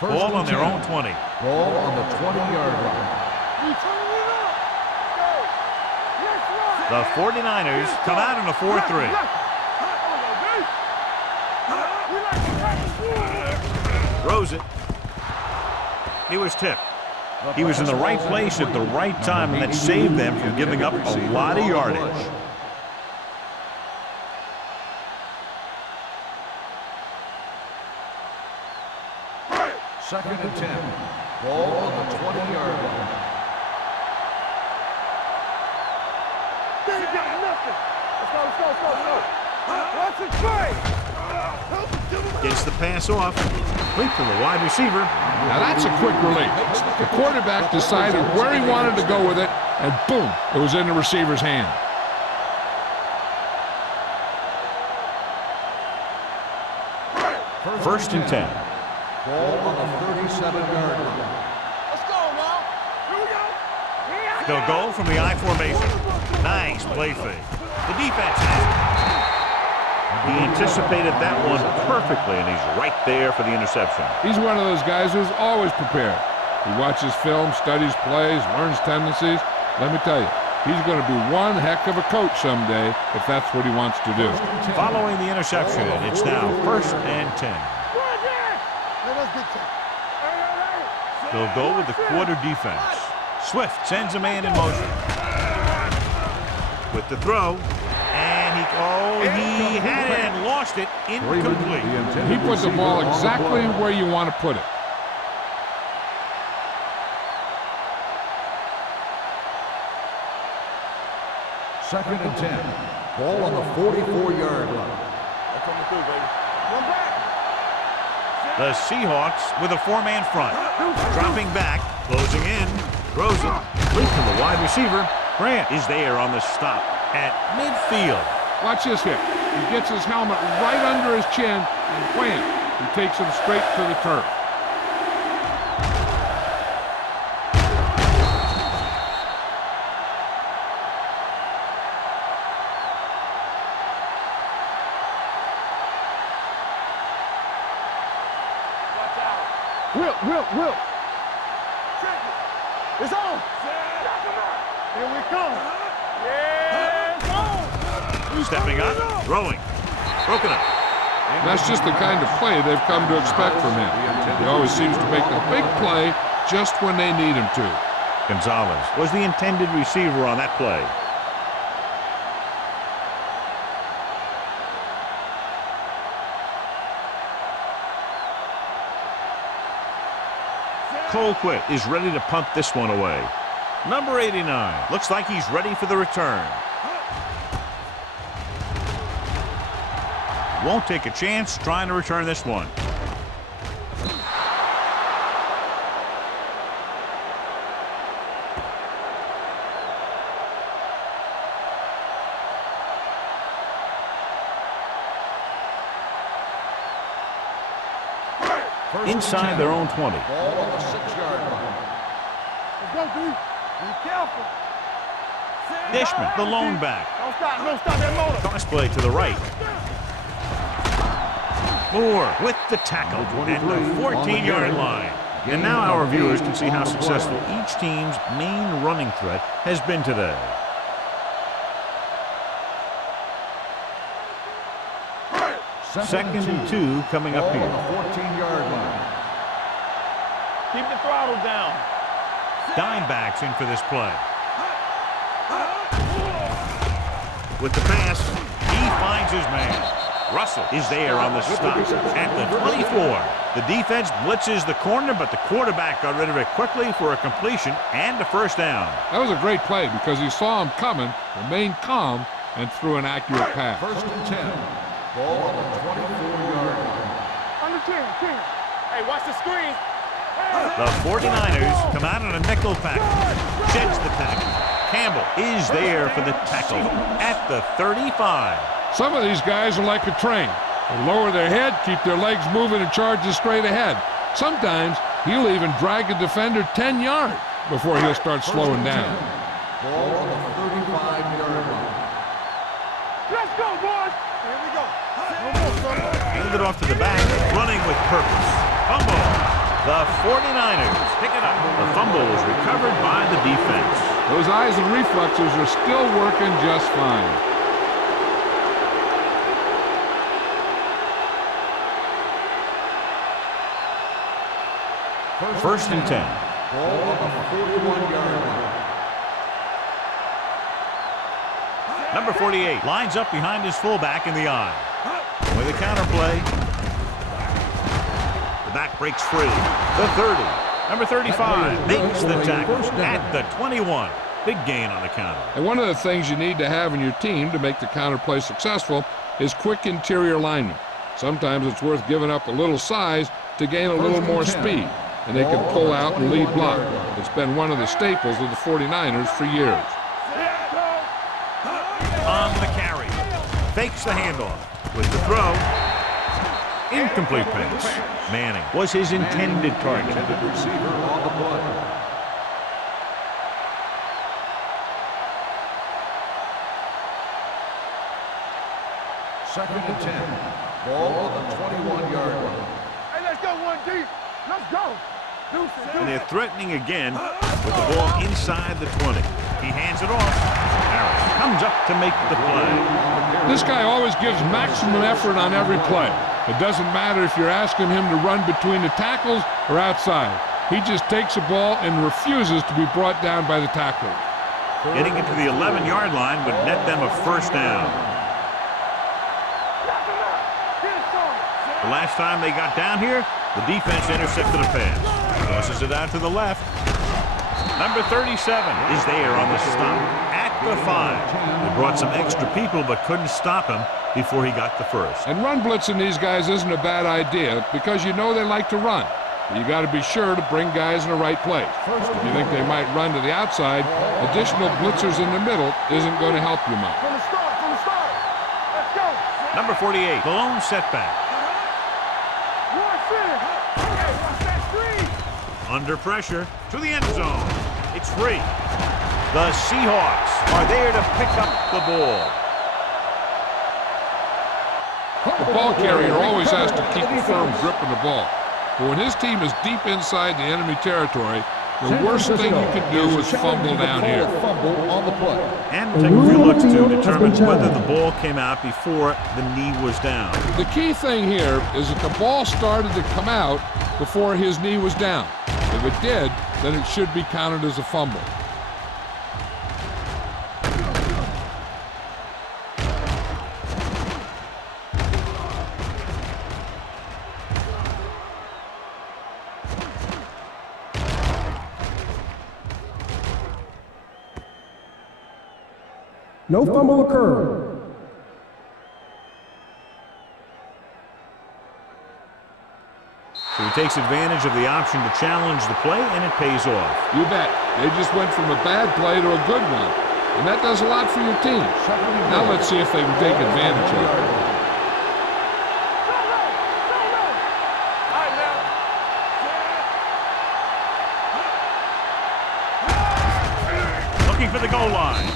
Ball on their own 20. Ball on the 20-yard line. The 49ers come out in a 4-3. Throws it. He was tipped. He was in the right place at the right time, and that saved them from giving up a lot of yardage. Second and 10. Ball on the 20-yard line. Gets the pass off. Complete to the wide receiver. Now that's a quick release. The quarterback decided where he wanted to go with it, and boom, it was in the receiver's hand. First and 10. Ball on the 37-yard line. Let's go now. Here we go. They'll go from the I formation. Nice play fake. The defense has it. He anticipated that one perfectly, and he's right there for the interception. He's one of those guys who's always prepared. He watches film, studies plays, learns tendencies. Let me tell you, he's going to be one heck of a coach someday if that's what he wants to do. Following the interception, it's now first and 10. Let's get They'll go with the quarter defense. Swift sends a man in motion. With the throw. And he had it and lost it. Incomplete. He put the ball exactly where you want to put it. Second and 10. Ball on the 44-yard line. They're coming through, baby. Run back. The Seahawks with a four-man front. Dropping back, closing in, throws it, complete to the wide receiver. Grant is there on the stop at midfield. Watch this hit. He gets his helmet right under his chin, and wham, he takes him straight to the turf. Whip. It's on. Here we come. Yeah, it's on. Stepping up, throwing. Broken up. That's just the kind of play they've come to expect from him. He always seems to make the big play just when they need him to. Gonzalez was the intended receiver on that play. Colquitt is ready to punt this one away. Number 89 looks like he's ready for the return. Won't take a chance trying to return this one. Inside their own 20. Ball on the 6-yard line. Let's go, D. Be careful. Dishman, the lone back. Don't stop that motor. Cross play to the right. Moore with the tackle at the 14-yard line. And now our viewers can see how successful each team's main running threat has been today. Second and 2 coming up here. 14-yard line. Keep the throttle down. Dimebacks in for this play. With the pass, he finds his man. Russell is there on the stop at the 24. The defense blitzes the corner, but the quarterback got rid of it quickly for a completion and a first down. That was a great play because he saw him coming, remained calm, and threw an accurate pass. First and 10. Ball on the 24-yard line. Under 10. Hey, watch the screen. The 49ers come out on a nickel package. Jets the tackle. Campbell is there for the tackle at the 35. Some of these guys are like a train. They lower their head, keep their legs moving, and charge straight ahead. Sometimes he'll even drag a defender 10 yards before he'll start slowing down. Ball on the 35-yard line. Let's go, boys. Here we go. Hand it off to the back, running with purpose. Fumble. The 49ers pick it up. The fumble is recovered by the defense. Those eyes and reflexes are still working just fine. First and 10. Ball on the 41-yard line. Number 48 lines up behind his fullback in the eye. With a counter play. The back breaks free. The 30. Number 35 makes the tackle at the 21. Big gain on the counter. And one of the things you need to have in your team to make the counter play successful is quick interior linemen. Sometimes it's worth giving up a little size to gain a little more speed, and they can pull out and lead block. It's been one of the staples of the 49ers for years. On the carry. Fakes the handoff. With the throw. Incomplete pass. Manning was his intended target. Receiver on the play. Second and 10. Ball on the 21-yard line. Hey, let's go, 1D. Let's go. And they're threatening again with the ball inside the 20. He hands it off. Harris comes up to make the play. This guy always gives maximum effort on every play. It doesn't matter if you're asking him to run between the tackles or outside. He just takes the ball and refuses to be brought down by the tackler. Getting it to the 11-yard line would net them a first down. The last time they got down here, the defense intercepted a pass. Tosses it out to the left. Number 37 is there on the stop at the 5. They brought some extra people but couldn't stop him before he got the first. And run blitzing these guys isn't a bad idea because you know they like to run. You got to be sure to bring guys in the right place. If you think they might run to the outside, additional blitzers in the middle isn't going to help you much. From the start, let's go. Number 48, the lone setback. Under pressure to the end zone. It's free. The Seahawks are there to pick up the ball. The ball carrier always has to keep a firm grip on the ball. But when his team is deep inside the enemy territory, the worst thing you can do is fumble down here. Fumble on the play. And take a few looks to determine whether the ball came out before the knee was down. The key thing here is that the ball started to come out before his knee was down. If it did, then it should be counted as a fumble. No fumble occurred. So he takes advantage of the option to challenge the play, and it pays off. You bet. They just went from a bad play to a good one. And that does a lot for your team. Now let's see if they can take advantage of it. Looking for the goal line.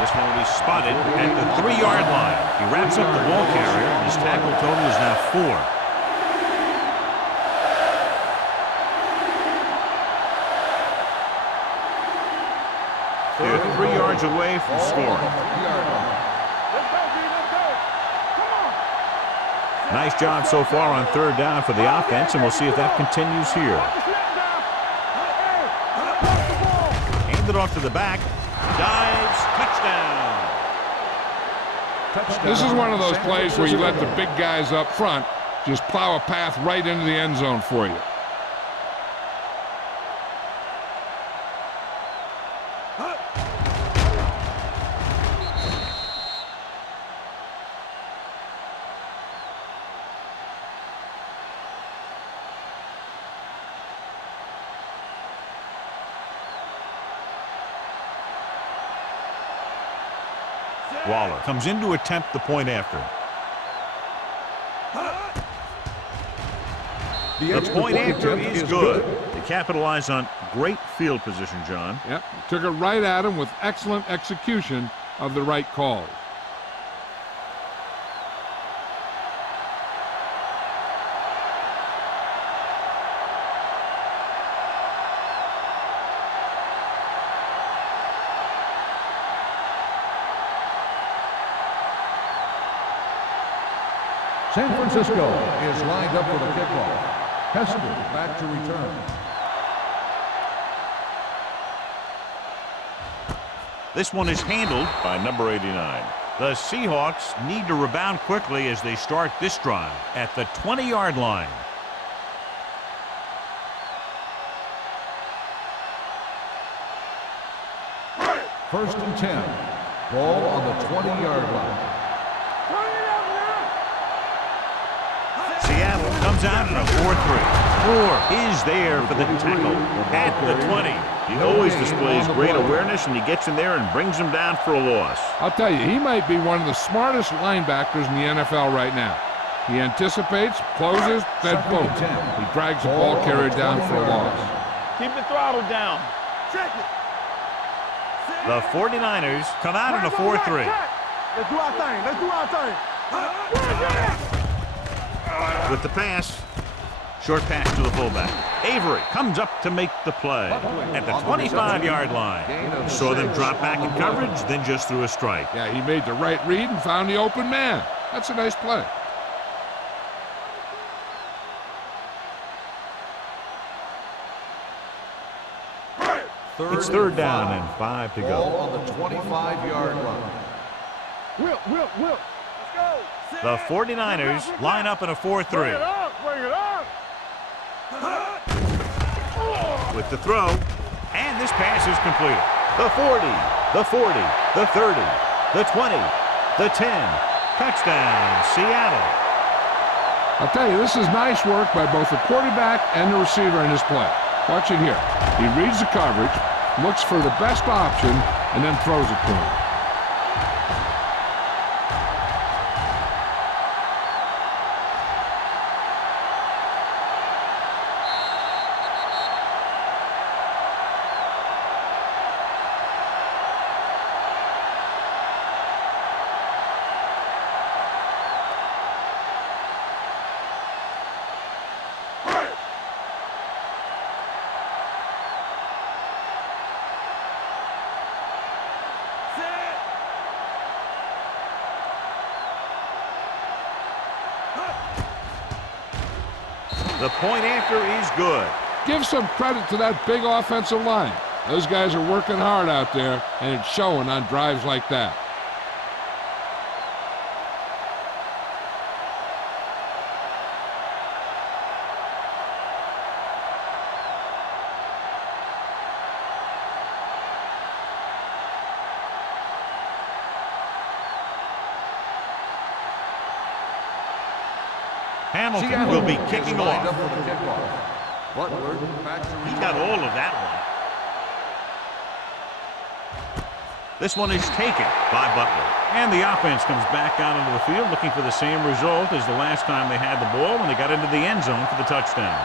This one will be spotted at the 3-yard line. He wraps up the ball carrier, and his tackle total is now 4. They're 3 yards away from scoring. Nice job so far on 3rd down for the offense, and we'll see if that continues here. Handed off to the back. Dives. Touchdown. This is one of those plays where you let the big guys up front just plow a path right into the end zone for you. Waller comes in to attempt the point after. The point after is good. They capitalize on great field position, John. Yep, took it right at him with excellent execution of the right calls. San Francisco is lined up for the kickoff. Hester back to return. This one is handled by number 89. The Seahawks need to rebound quickly as they start this drive at the 20-yard line. First and 10. Ball on the 20-yard line. Seattle comes out in a 4-3. Moore is there for the tackle at the 20. He always displays great awareness, and he gets in there and brings him down for a loss. I'll tell you, he might be one of the smartest linebackers in the NFL right now. He anticipates, closes, then boom. He drags the ball carrier down for a loss. Keep the throttle down. Check it. The 49ers come out in a 4-3. Let's do our thing. Let's do our thing. With the pass, short pass to the fullback. Avery comes up to make the play at the 25-yard line. Saw them drop back in coverage, then just threw a strike. Yeah, he made the right read and found the open man. That's a nice play. It's third down and 5 to Ball go. on the 25-yard line. Will. Let's go. The 49ers line up in a 4-3. Bring it up. With the throw, and this pass is completed. The 40, the 40, the 30, the 20, the 10. Touchdown, Seattle. I'll tell you, this is nice work by both the quarterback and the receiver in this play. Watch it here. He reads the coverage, looks for the best option, and then throws it to him. The point after is good. Give some credit to that big offensive line. Those guys are working hard out there, and it's showing on drives like that. Hamilton will be kicking Lined up off. for the kickoff. Butler back to He got all of that one. This one is taken by Butler. And the offense comes back out onto the field looking for the same result as the last time they had the ball when they got into the end zone for the touchdown.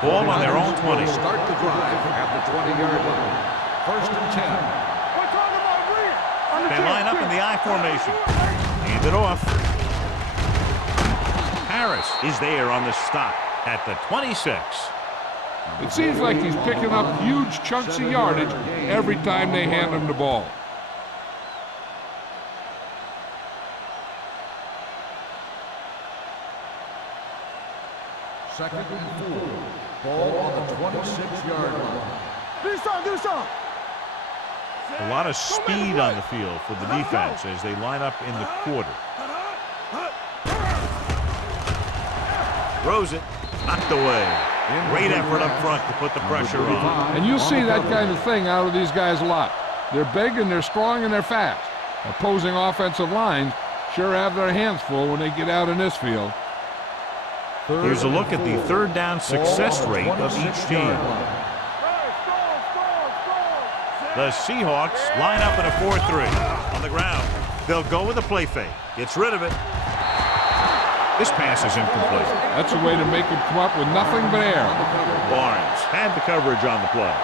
Ball on their own 20. Start the drive at the 20-yard line. First and 10. They line up in the I formation. Hand it off. Harris is there on the stop at the 26. It seems like he's picking up huge chunks of yardage every time they hand him the ball. Second and 4. Ball on the 26-yard line. Do some. A lot of speed on the field for the defense as they line up in the quarter. Throws it, knocked away. Great effort up front to put the pressure on. And you'll see that kind of thing out of these guys a lot. They're big and they're strong and they're fast. Opposing offensive lines sure have their hands full when they get out in this field. Here's a look at the third down success rate of each team. The Seahawks line up in a 4-3 on the ground. They'll go with a play fake. Gets rid of it. This pass is incomplete. That's a way to make him come up with nothing but air. Barnes had the coverage on the play.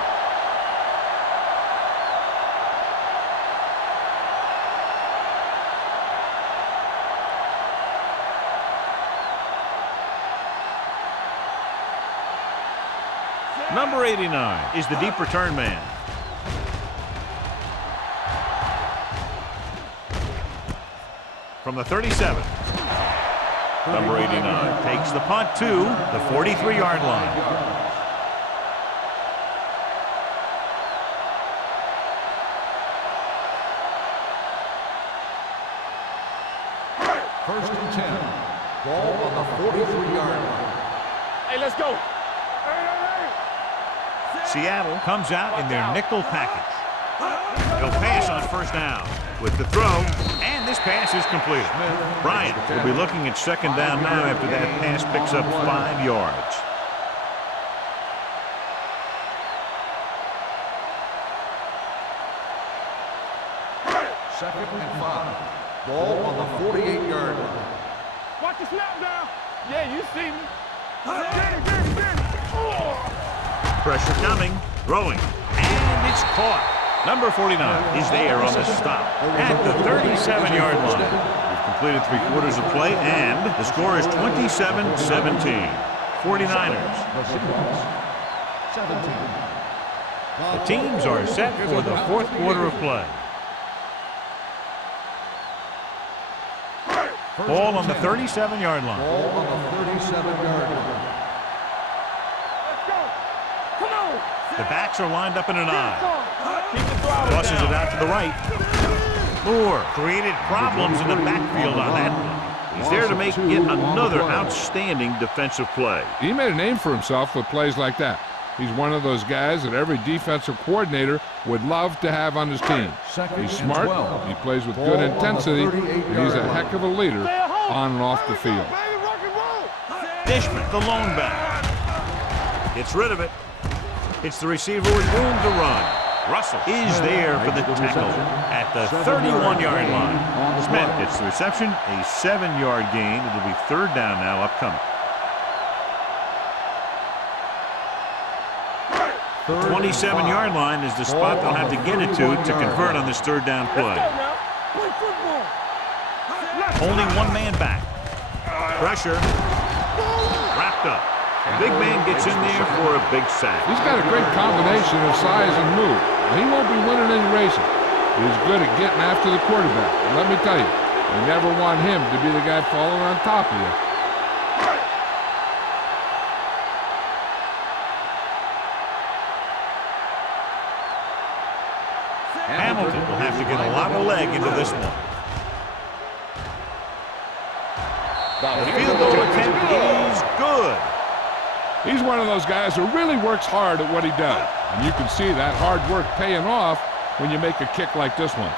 Number 89 is the deep return man. From the 37. Number 89 takes the punt to the 43-yard line. First and 10. Ball on the 43-yard line. Hey, let's go. Seattle comes out in their nickel package. They'll pass on first down with the throw, and this pass is completed. Bryant will be looking at second down now after that pass picks up 5 yards. Second and 5. Ball on the 48-yard line. Watch the snap now. Yeah, you see me. Pressure coming, throwing, and it's caught. Number 49 is there on the stop at the 37-yard line. We've completed 3 quarters of play, and the score is 27-17. 49ers. The teams are set for the 4th quarter of play. Ball on the 37-yard line. Ball on the 37-yard line. The backs are lined up in an I. Tosses it out to the right. Moore created problems in the backfield on that one. He's there to make yet another outstanding defensive play. He made a name for himself with plays like that. He's one of those guys that every defensive coordinator would love to have on his team. He's smart, he plays with good intensity, and he's a heck of a leader on and off the field. Dishman, the lone back. Gets rid of it. It's the receiver with room to run. Russell is there for the tackle at the 31-yard line. Smith gets the reception, a 7-yard gain. It'll be third down now upcoming. The 27-yard line is the spot they'll have to get it to convert on this third down play. Only one man back. Pressure. Wrapped up. The big man gets in there for a big sack. He's got a great combination of size and move. He won't be winning any races, but he's good at getting after the quarterback. And let me tell you, you never want him to be the guy falling on top of you. Hamilton will have to get a lot of leg into this one. The field goal attempt is good. He's one of those guys who really works hard at what he does. And you can see that hard work paying off when you make a kick like this one.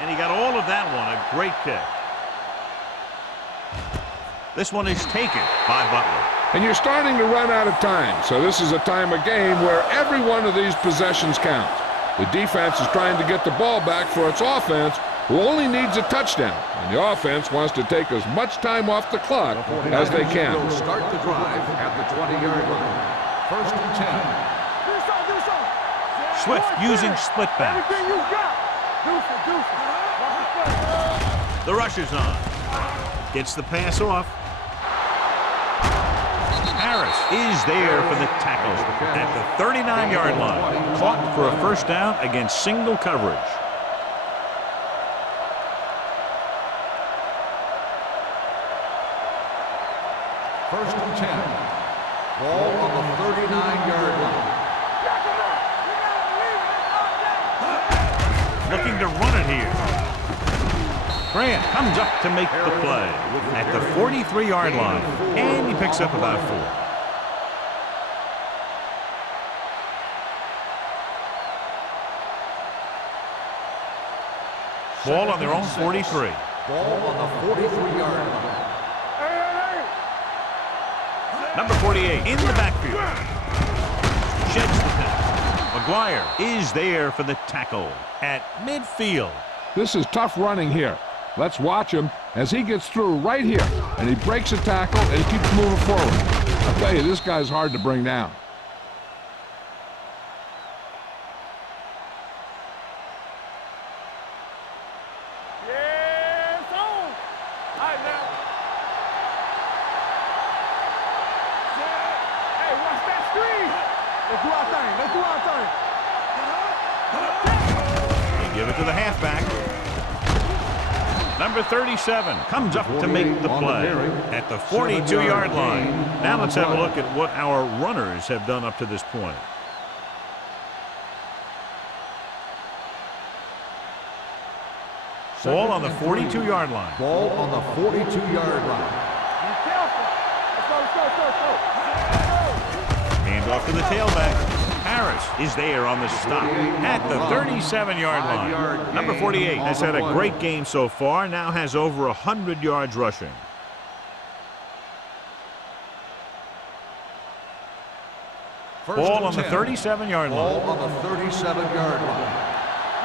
And he got all of that one, a great kick. This one is taken by Butler. And you're starting to run out of time, so this is a time of game where every one of these possessions counts. The defense is trying to get the ball back for its offense, who only needs a touchdown. And the offense wants to take as much time off the clock as they can. Will start the drive at the 20-yard line. First and 10. Swift using split back. The rush is on. Gets the pass off. Harris is there for the tackle at the 39-yard line. Caught for a first down against single coverage. First and 10. Ball on the 39-yard line. Looking to run it here. Grant comes up to make the play at the 43-yard line, and he picks up about 4. Ball on their own 43. Ball on the 43-yard line. Number 48 in the backfield. Sheds the pass. McGuire is there for the tackle at midfield. This is tough running here. Let's watch him as he gets through right here, and he breaks a tackle and he keeps moving forward. I'll tell you, this guy's hard to bring down. Yeah, it's on. All right, now. Hey, watch that screen. Let's do our thing. Let's do our thing. They give it to the halfback. Number 37 comes up to make the play at the 42-yard line. Now let's have a look at what our runners have done up to this point. Ball on the 42-yard line. Ball on the 42-yard line. Be careful. Let's go. Hand off to the tailback. Harris is there on the stop at the 37-yard line. Number 48 has had a great game so far, now has over 100 yards rushing. Ball on the 37-yard line. Ball on the 37-yard line.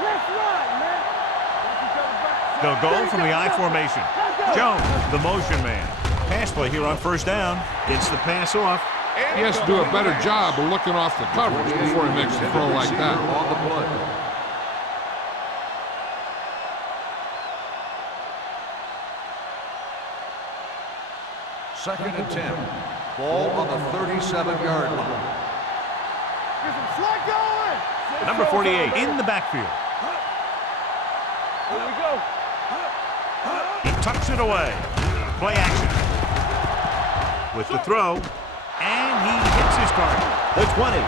Let's run, man. They'll go from the I formation. Jones, the motion man. Pass play here on first down. Gets the pass off. He has to do a better job of looking off the coverage before he makes a throw like that. On the play. Second and 10. Ball on the 37-yard line. Get some slack going. Number 48 in the backfield. Here we go. He tucks it away. Play action. With the throw. And he hits his target. The 20.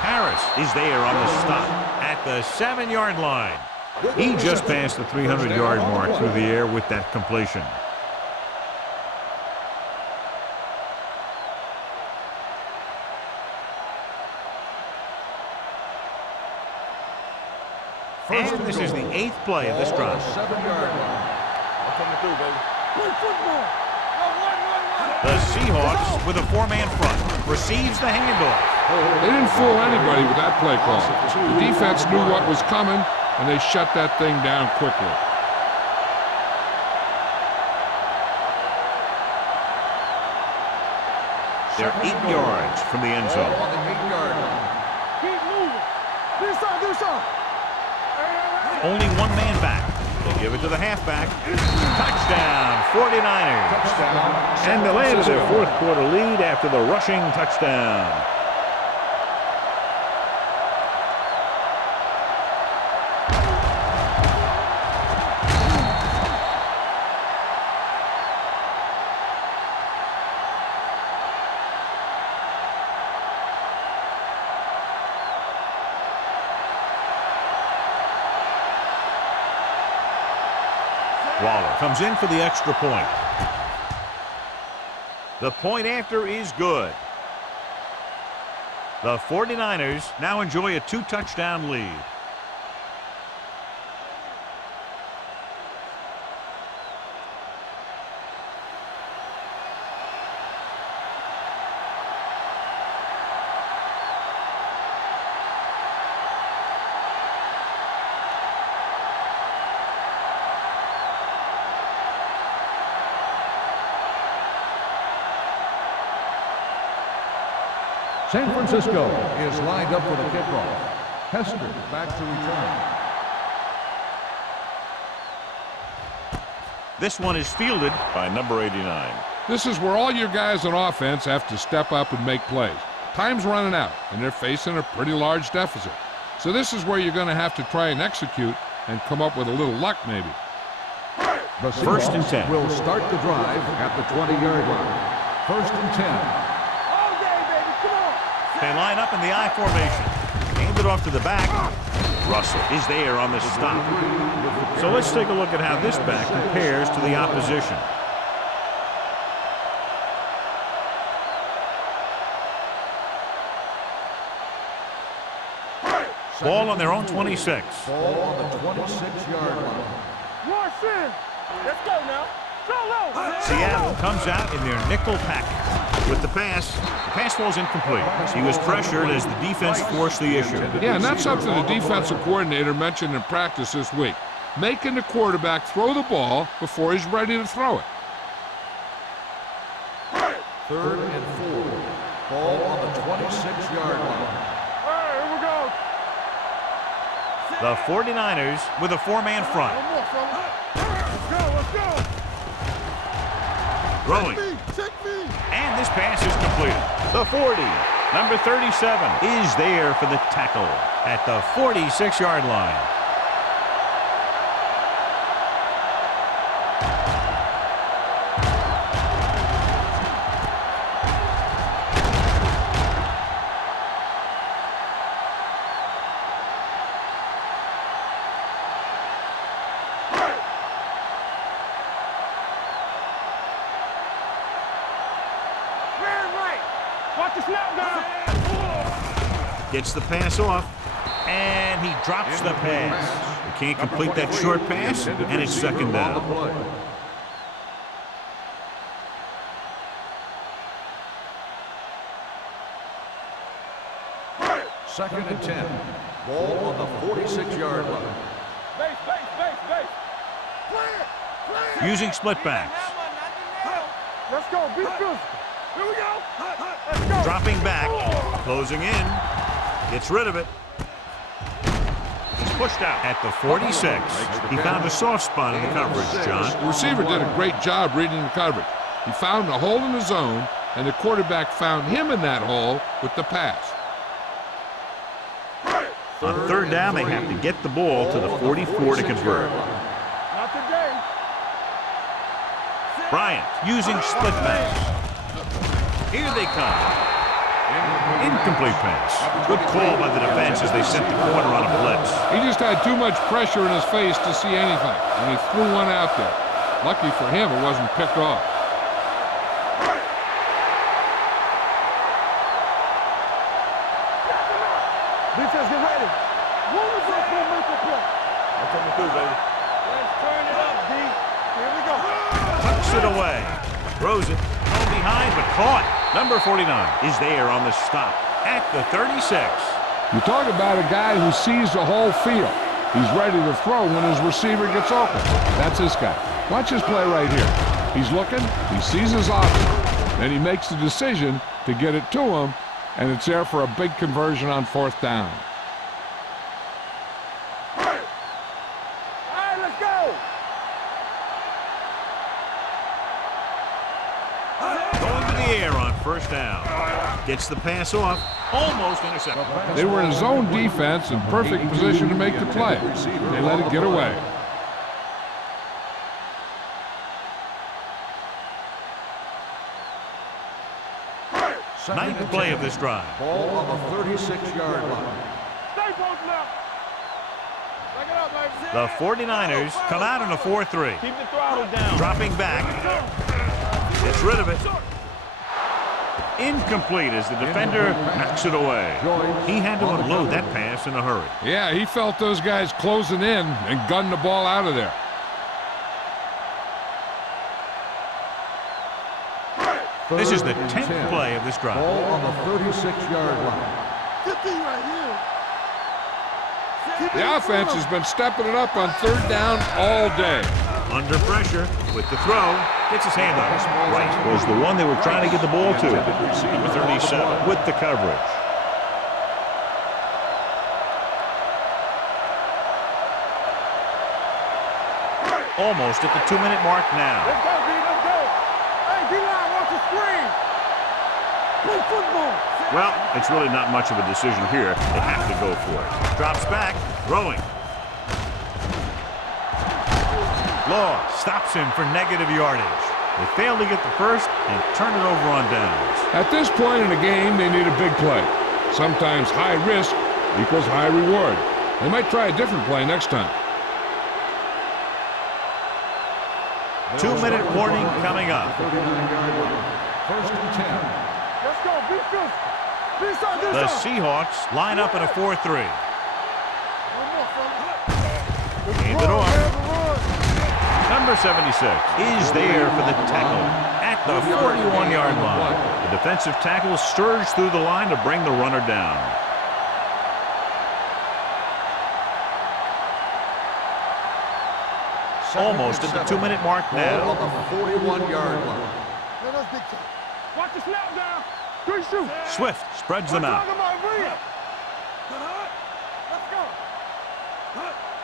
Harris is there on the stop at the 7-yard line. He just passed the 300-yard mark through the air with that completion. And this is the 8th play of this drive. 7-yard line. I'm coming through, baby. Play football. The Seahawks with a 4-man front. Receives the handoff. They didn't fool anybody with that play call. The defense knew what was coming, and they shut that thing down quickly. They're 8 yards from the end zone. On the 8-yard line. Keep moving. Do something. Only one man back. They give it to the halfback. Touchdown, 49ers. Touchdown. And they landed their 4th quarter lead after the rushing touchdown. Waller comes in for the extra point. The point after is good. The 49ers now enjoy a 2-touchdown lead. San Francisco is lined up for the kickoff. Hester back to return. This one is fielded by number 89. This is where all your guys on offense have to step up and make plays. Time's running out, and they're facing a pretty large deficit. So this is where you're going to have to try and execute and come up with a little luck maybe. The First and 10. will start the drive at the 20-yard line. First and 10. They line up in the I formation. Hand it off to the back. Russell is there on the stop. So let's take a look at how this back compares to the opposition. Ball on their own 26. Ball on the 26-yard line. Rush in. Let's go now. Seattle comes out in their nickel package. With the pass falls incomplete. He was pressured as the defense forced the issue. Yeah, and that's something the defensive coordinator mentioned in practice this week. Making the quarterback throw the ball before he's ready to throw it. 3rd and 4. Ball on the 26-yard line. Here we go. The 49ers with a 4-man front. Let's go. Throwing. And this pass is completed. The 40. Number 37 is there for the tackle at the 46-yard line. Gets the pass off, and he drops the pass. He can't complete that short pass, and it's second down. Second and 10. Ball on the 46-yard line. Base. Using split backs. Let's go. Be physical. Here we go. Let's go. Dropping back, closing in, gets rid of it. He's pushed out at the 46. He found a soft spot in the coverage, John. The receiver did a great job reading the coverage. He found a hole in the zone, and the quarterback found him in that hole with the pass. On third down, they have to get the ball to the 44 to convert. Not today. Bryant using split pass. Here they come. Incomplete pass. Good call by the defense as they sent the corner on a blitz. He just had too much pressure in his face to see anything, and he threw one out there. Lucky for him, it wasn't picked off. Defense, get ready. One of us will make a play. I'm coming through, baby. Let's turn it up, D. Here we go. Tucks it away. Throws it. Thrown behind, but caught. Number 49 is there on the stop at the 36. You talk about a guy who sees the whole field. He's ready to throw when his receiver gets open. That's this guy. Watch his play right here. He's looking, he sees his option, then he makes the decision to get it to him, and it's there for a big conversion on fourth down. All right, let's go. Going to the air on first down. Gets the pass off. Almost intercepted. They were in zone defense in perfect position to make the play. They let it get away. Ninth play of this drive. Ball on the 36-yard line. Stay post left. Back it up, baby. The 49ers come out in a 4-3. Keep the throttle down. Dropping back. Gets rid of it. Incomplete as the defender knocks it away. He had to unload that pass in a hurry. Yeah, he felt those guys closing in and gunned the ball out of there. This is the 10th play of this drive. Ball on the 36-yard line. Good thing right here. The offense has been stepping it up on third down all day. Under pressure with the throw. Gets his hand on it. Right was the one they were trying to get the ball to. Number 37 with the coverage. Almost at the 2-minute mark now. Let's go, D. Let's go. Hey, D-line, watch the screen. Play football. Well, it's really not much of a decision here. They have to go for it. Drops back, throwing. Law stops him for negative yardage. They fail to get the first and turn it over on downs. At this point in the game, they need a big play. Sometimes high risk equals high reward. They might try a different play next time. 2-minute warning coming up. 39-yard line. First and 10. Let's go. Be physical. Be solid. The Seahawks line up in a 4-3. Hand it off. Number 76 is there for the tackle at the 41-yard line. The defensive tackle surged through the line to bring the runner down. Almost at the 2-minute mark now. Ball on the 41-yard line. Watch the snap down. 3 shoot. Swift spreads them out. Let's go.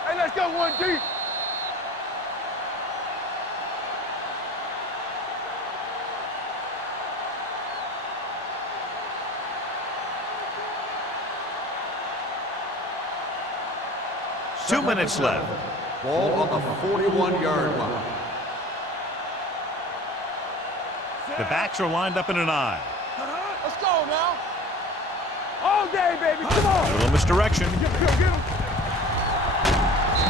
Hey, let's go one deep. Two minutes left. Ball on the 41-yard line. The backs are lined up in an I. Let's go now. All day, baby. Come on. A little misdirection. Get him.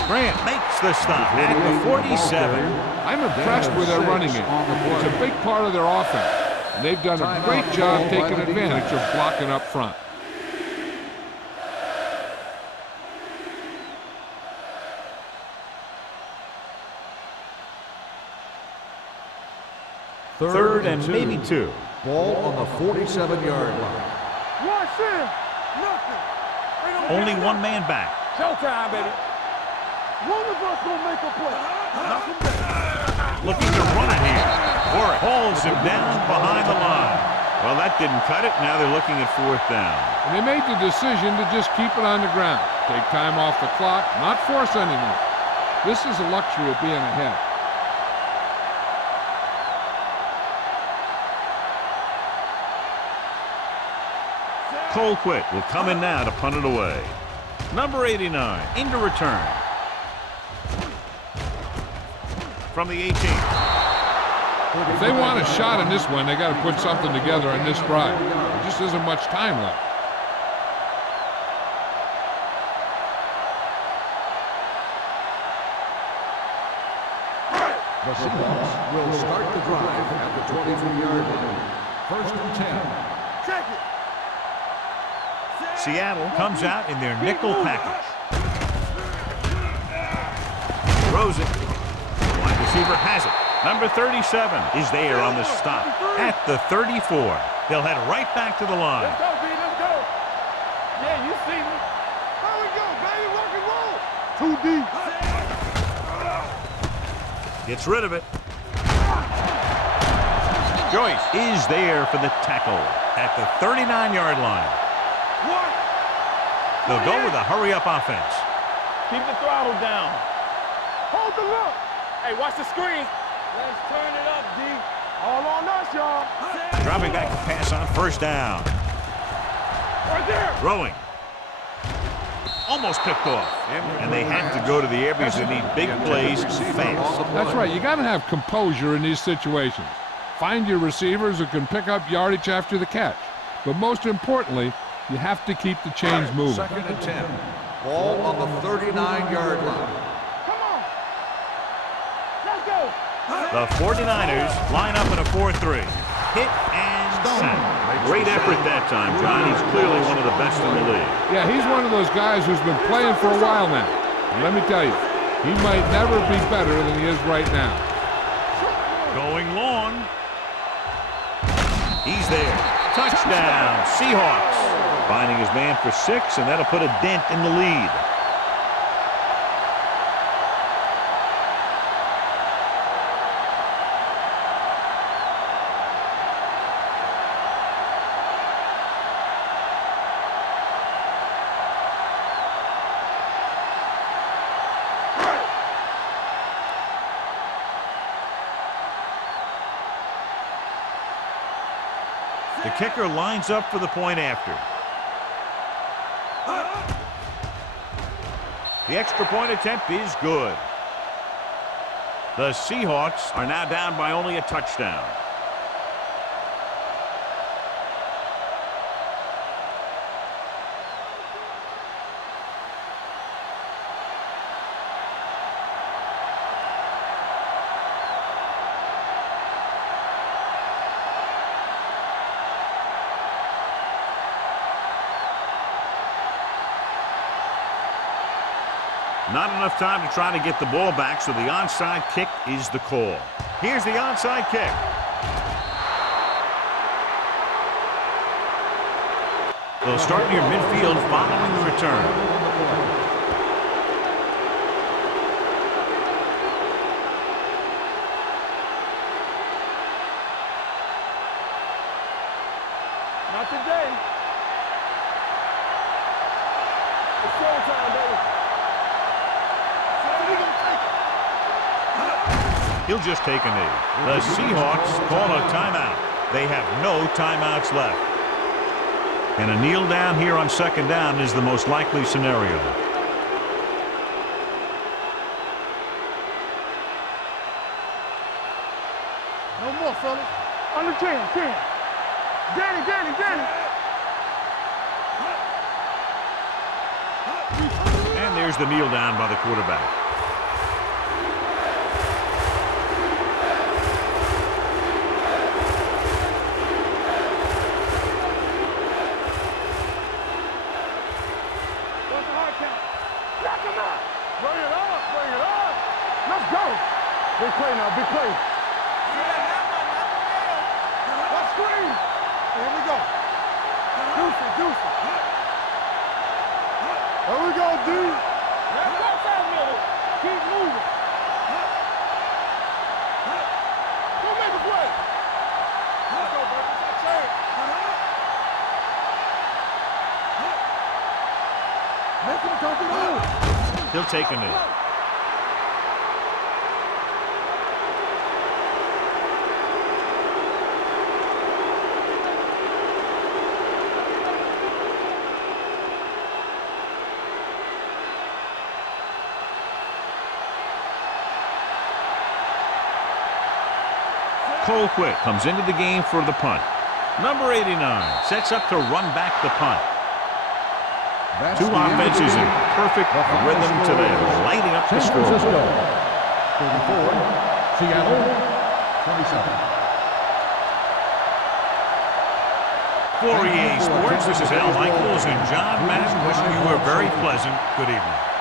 Grant makes the stop at the 47. I'm impressed with their running game. It's a big part of their offense. And they've done a great job taking advantage of blocking up front. Third and maybe 2. Ball on the 47-yard line. One sin. Nothing. Only one man back. Showtime, baby. One of us will make a play. Nothing better. Looking to run it here. Warwick hauls him down behind the line. Well, that didn't cut it. Now they're looking at 4th down. And they made the decision to just keep it on the ground. Take time off the clock, not force anything. This is a luxury of being ahead. Colquitt will come in now to punt it away. Number 89 into return. From the 18. If they want a shot in this one, they got to put something together on this drive. There just isn't much time left. The Seahawks will start the drive at the 23-yard line. 1st and 10. Check it. Seattle comes out in their nickel package. Throws it. Wide receiver has it. Number 37 is there on the stop at the 34. They'll head right back to the line. Let's go, B. Let's go. Yeah, you see me. There we go, baby. Rock and roll. Too deep. Gets rid of it. Joyce is there for the tackle at the 39-yard line. What? They'll go with a hurry-up offense. Keep the throttle down. Hold the look. Hey, watch the screen. Let's turn it up, D. All on us, y'all. Dropping back to pass on 1st down. Right there. Throwing. Almost picked off. And they have to go to the air because they need big plays fast. That's right. You got to have composure in these situations. Find your receivers who can pick up yardage after the catch. But most importantly, you have to keep the chains moving. 2nd and 10. Ball on the 39-yard line. Come on. Let's go. The 49ers line up in a 4-3. Hit and sack. Great effort that time, John. He's clearly one of the best in the league. Yeah, he's one of those guys who's been playing for a while now. And let me tell you, he might never be better than he is right now. Going long. He's there. Touchdown, Seahawks. Finding his man for 6, and that'll put a dent in the lead. The kicker lines up for the point after. The extra point attempt is good. The Seahawks are now down by only a touchdown. Not enough time to try to get the ball back, so the onside kick is the call. Here's the onside kick. They'll start near midfield following the return. Not today. It's showtime, baby. He'll just take a knee. The Seahawks call a timeout. They have no timeouts left. And a kneel down here on 2nd down is the most likely scenario. No more, fellas. Under 10. Danny. And there's the kneel down by the quarterback. Big play now, big play. Let's screen. Here we go. Deuce it. There we go, D. Let's go, middle. Keep moving. Go make a play. Let's go, baby. It's our turn. He'll take a knee. Colquitt comes into the game for the punt. Number 89 sets up to run back the punt. That's Two offenses in perfect rhythm today, lighting up the San score. Francisco, 34. Seattle, 27. For EA Sports, this is Al Michaels and John Madden wishing you a very pleasant good evening.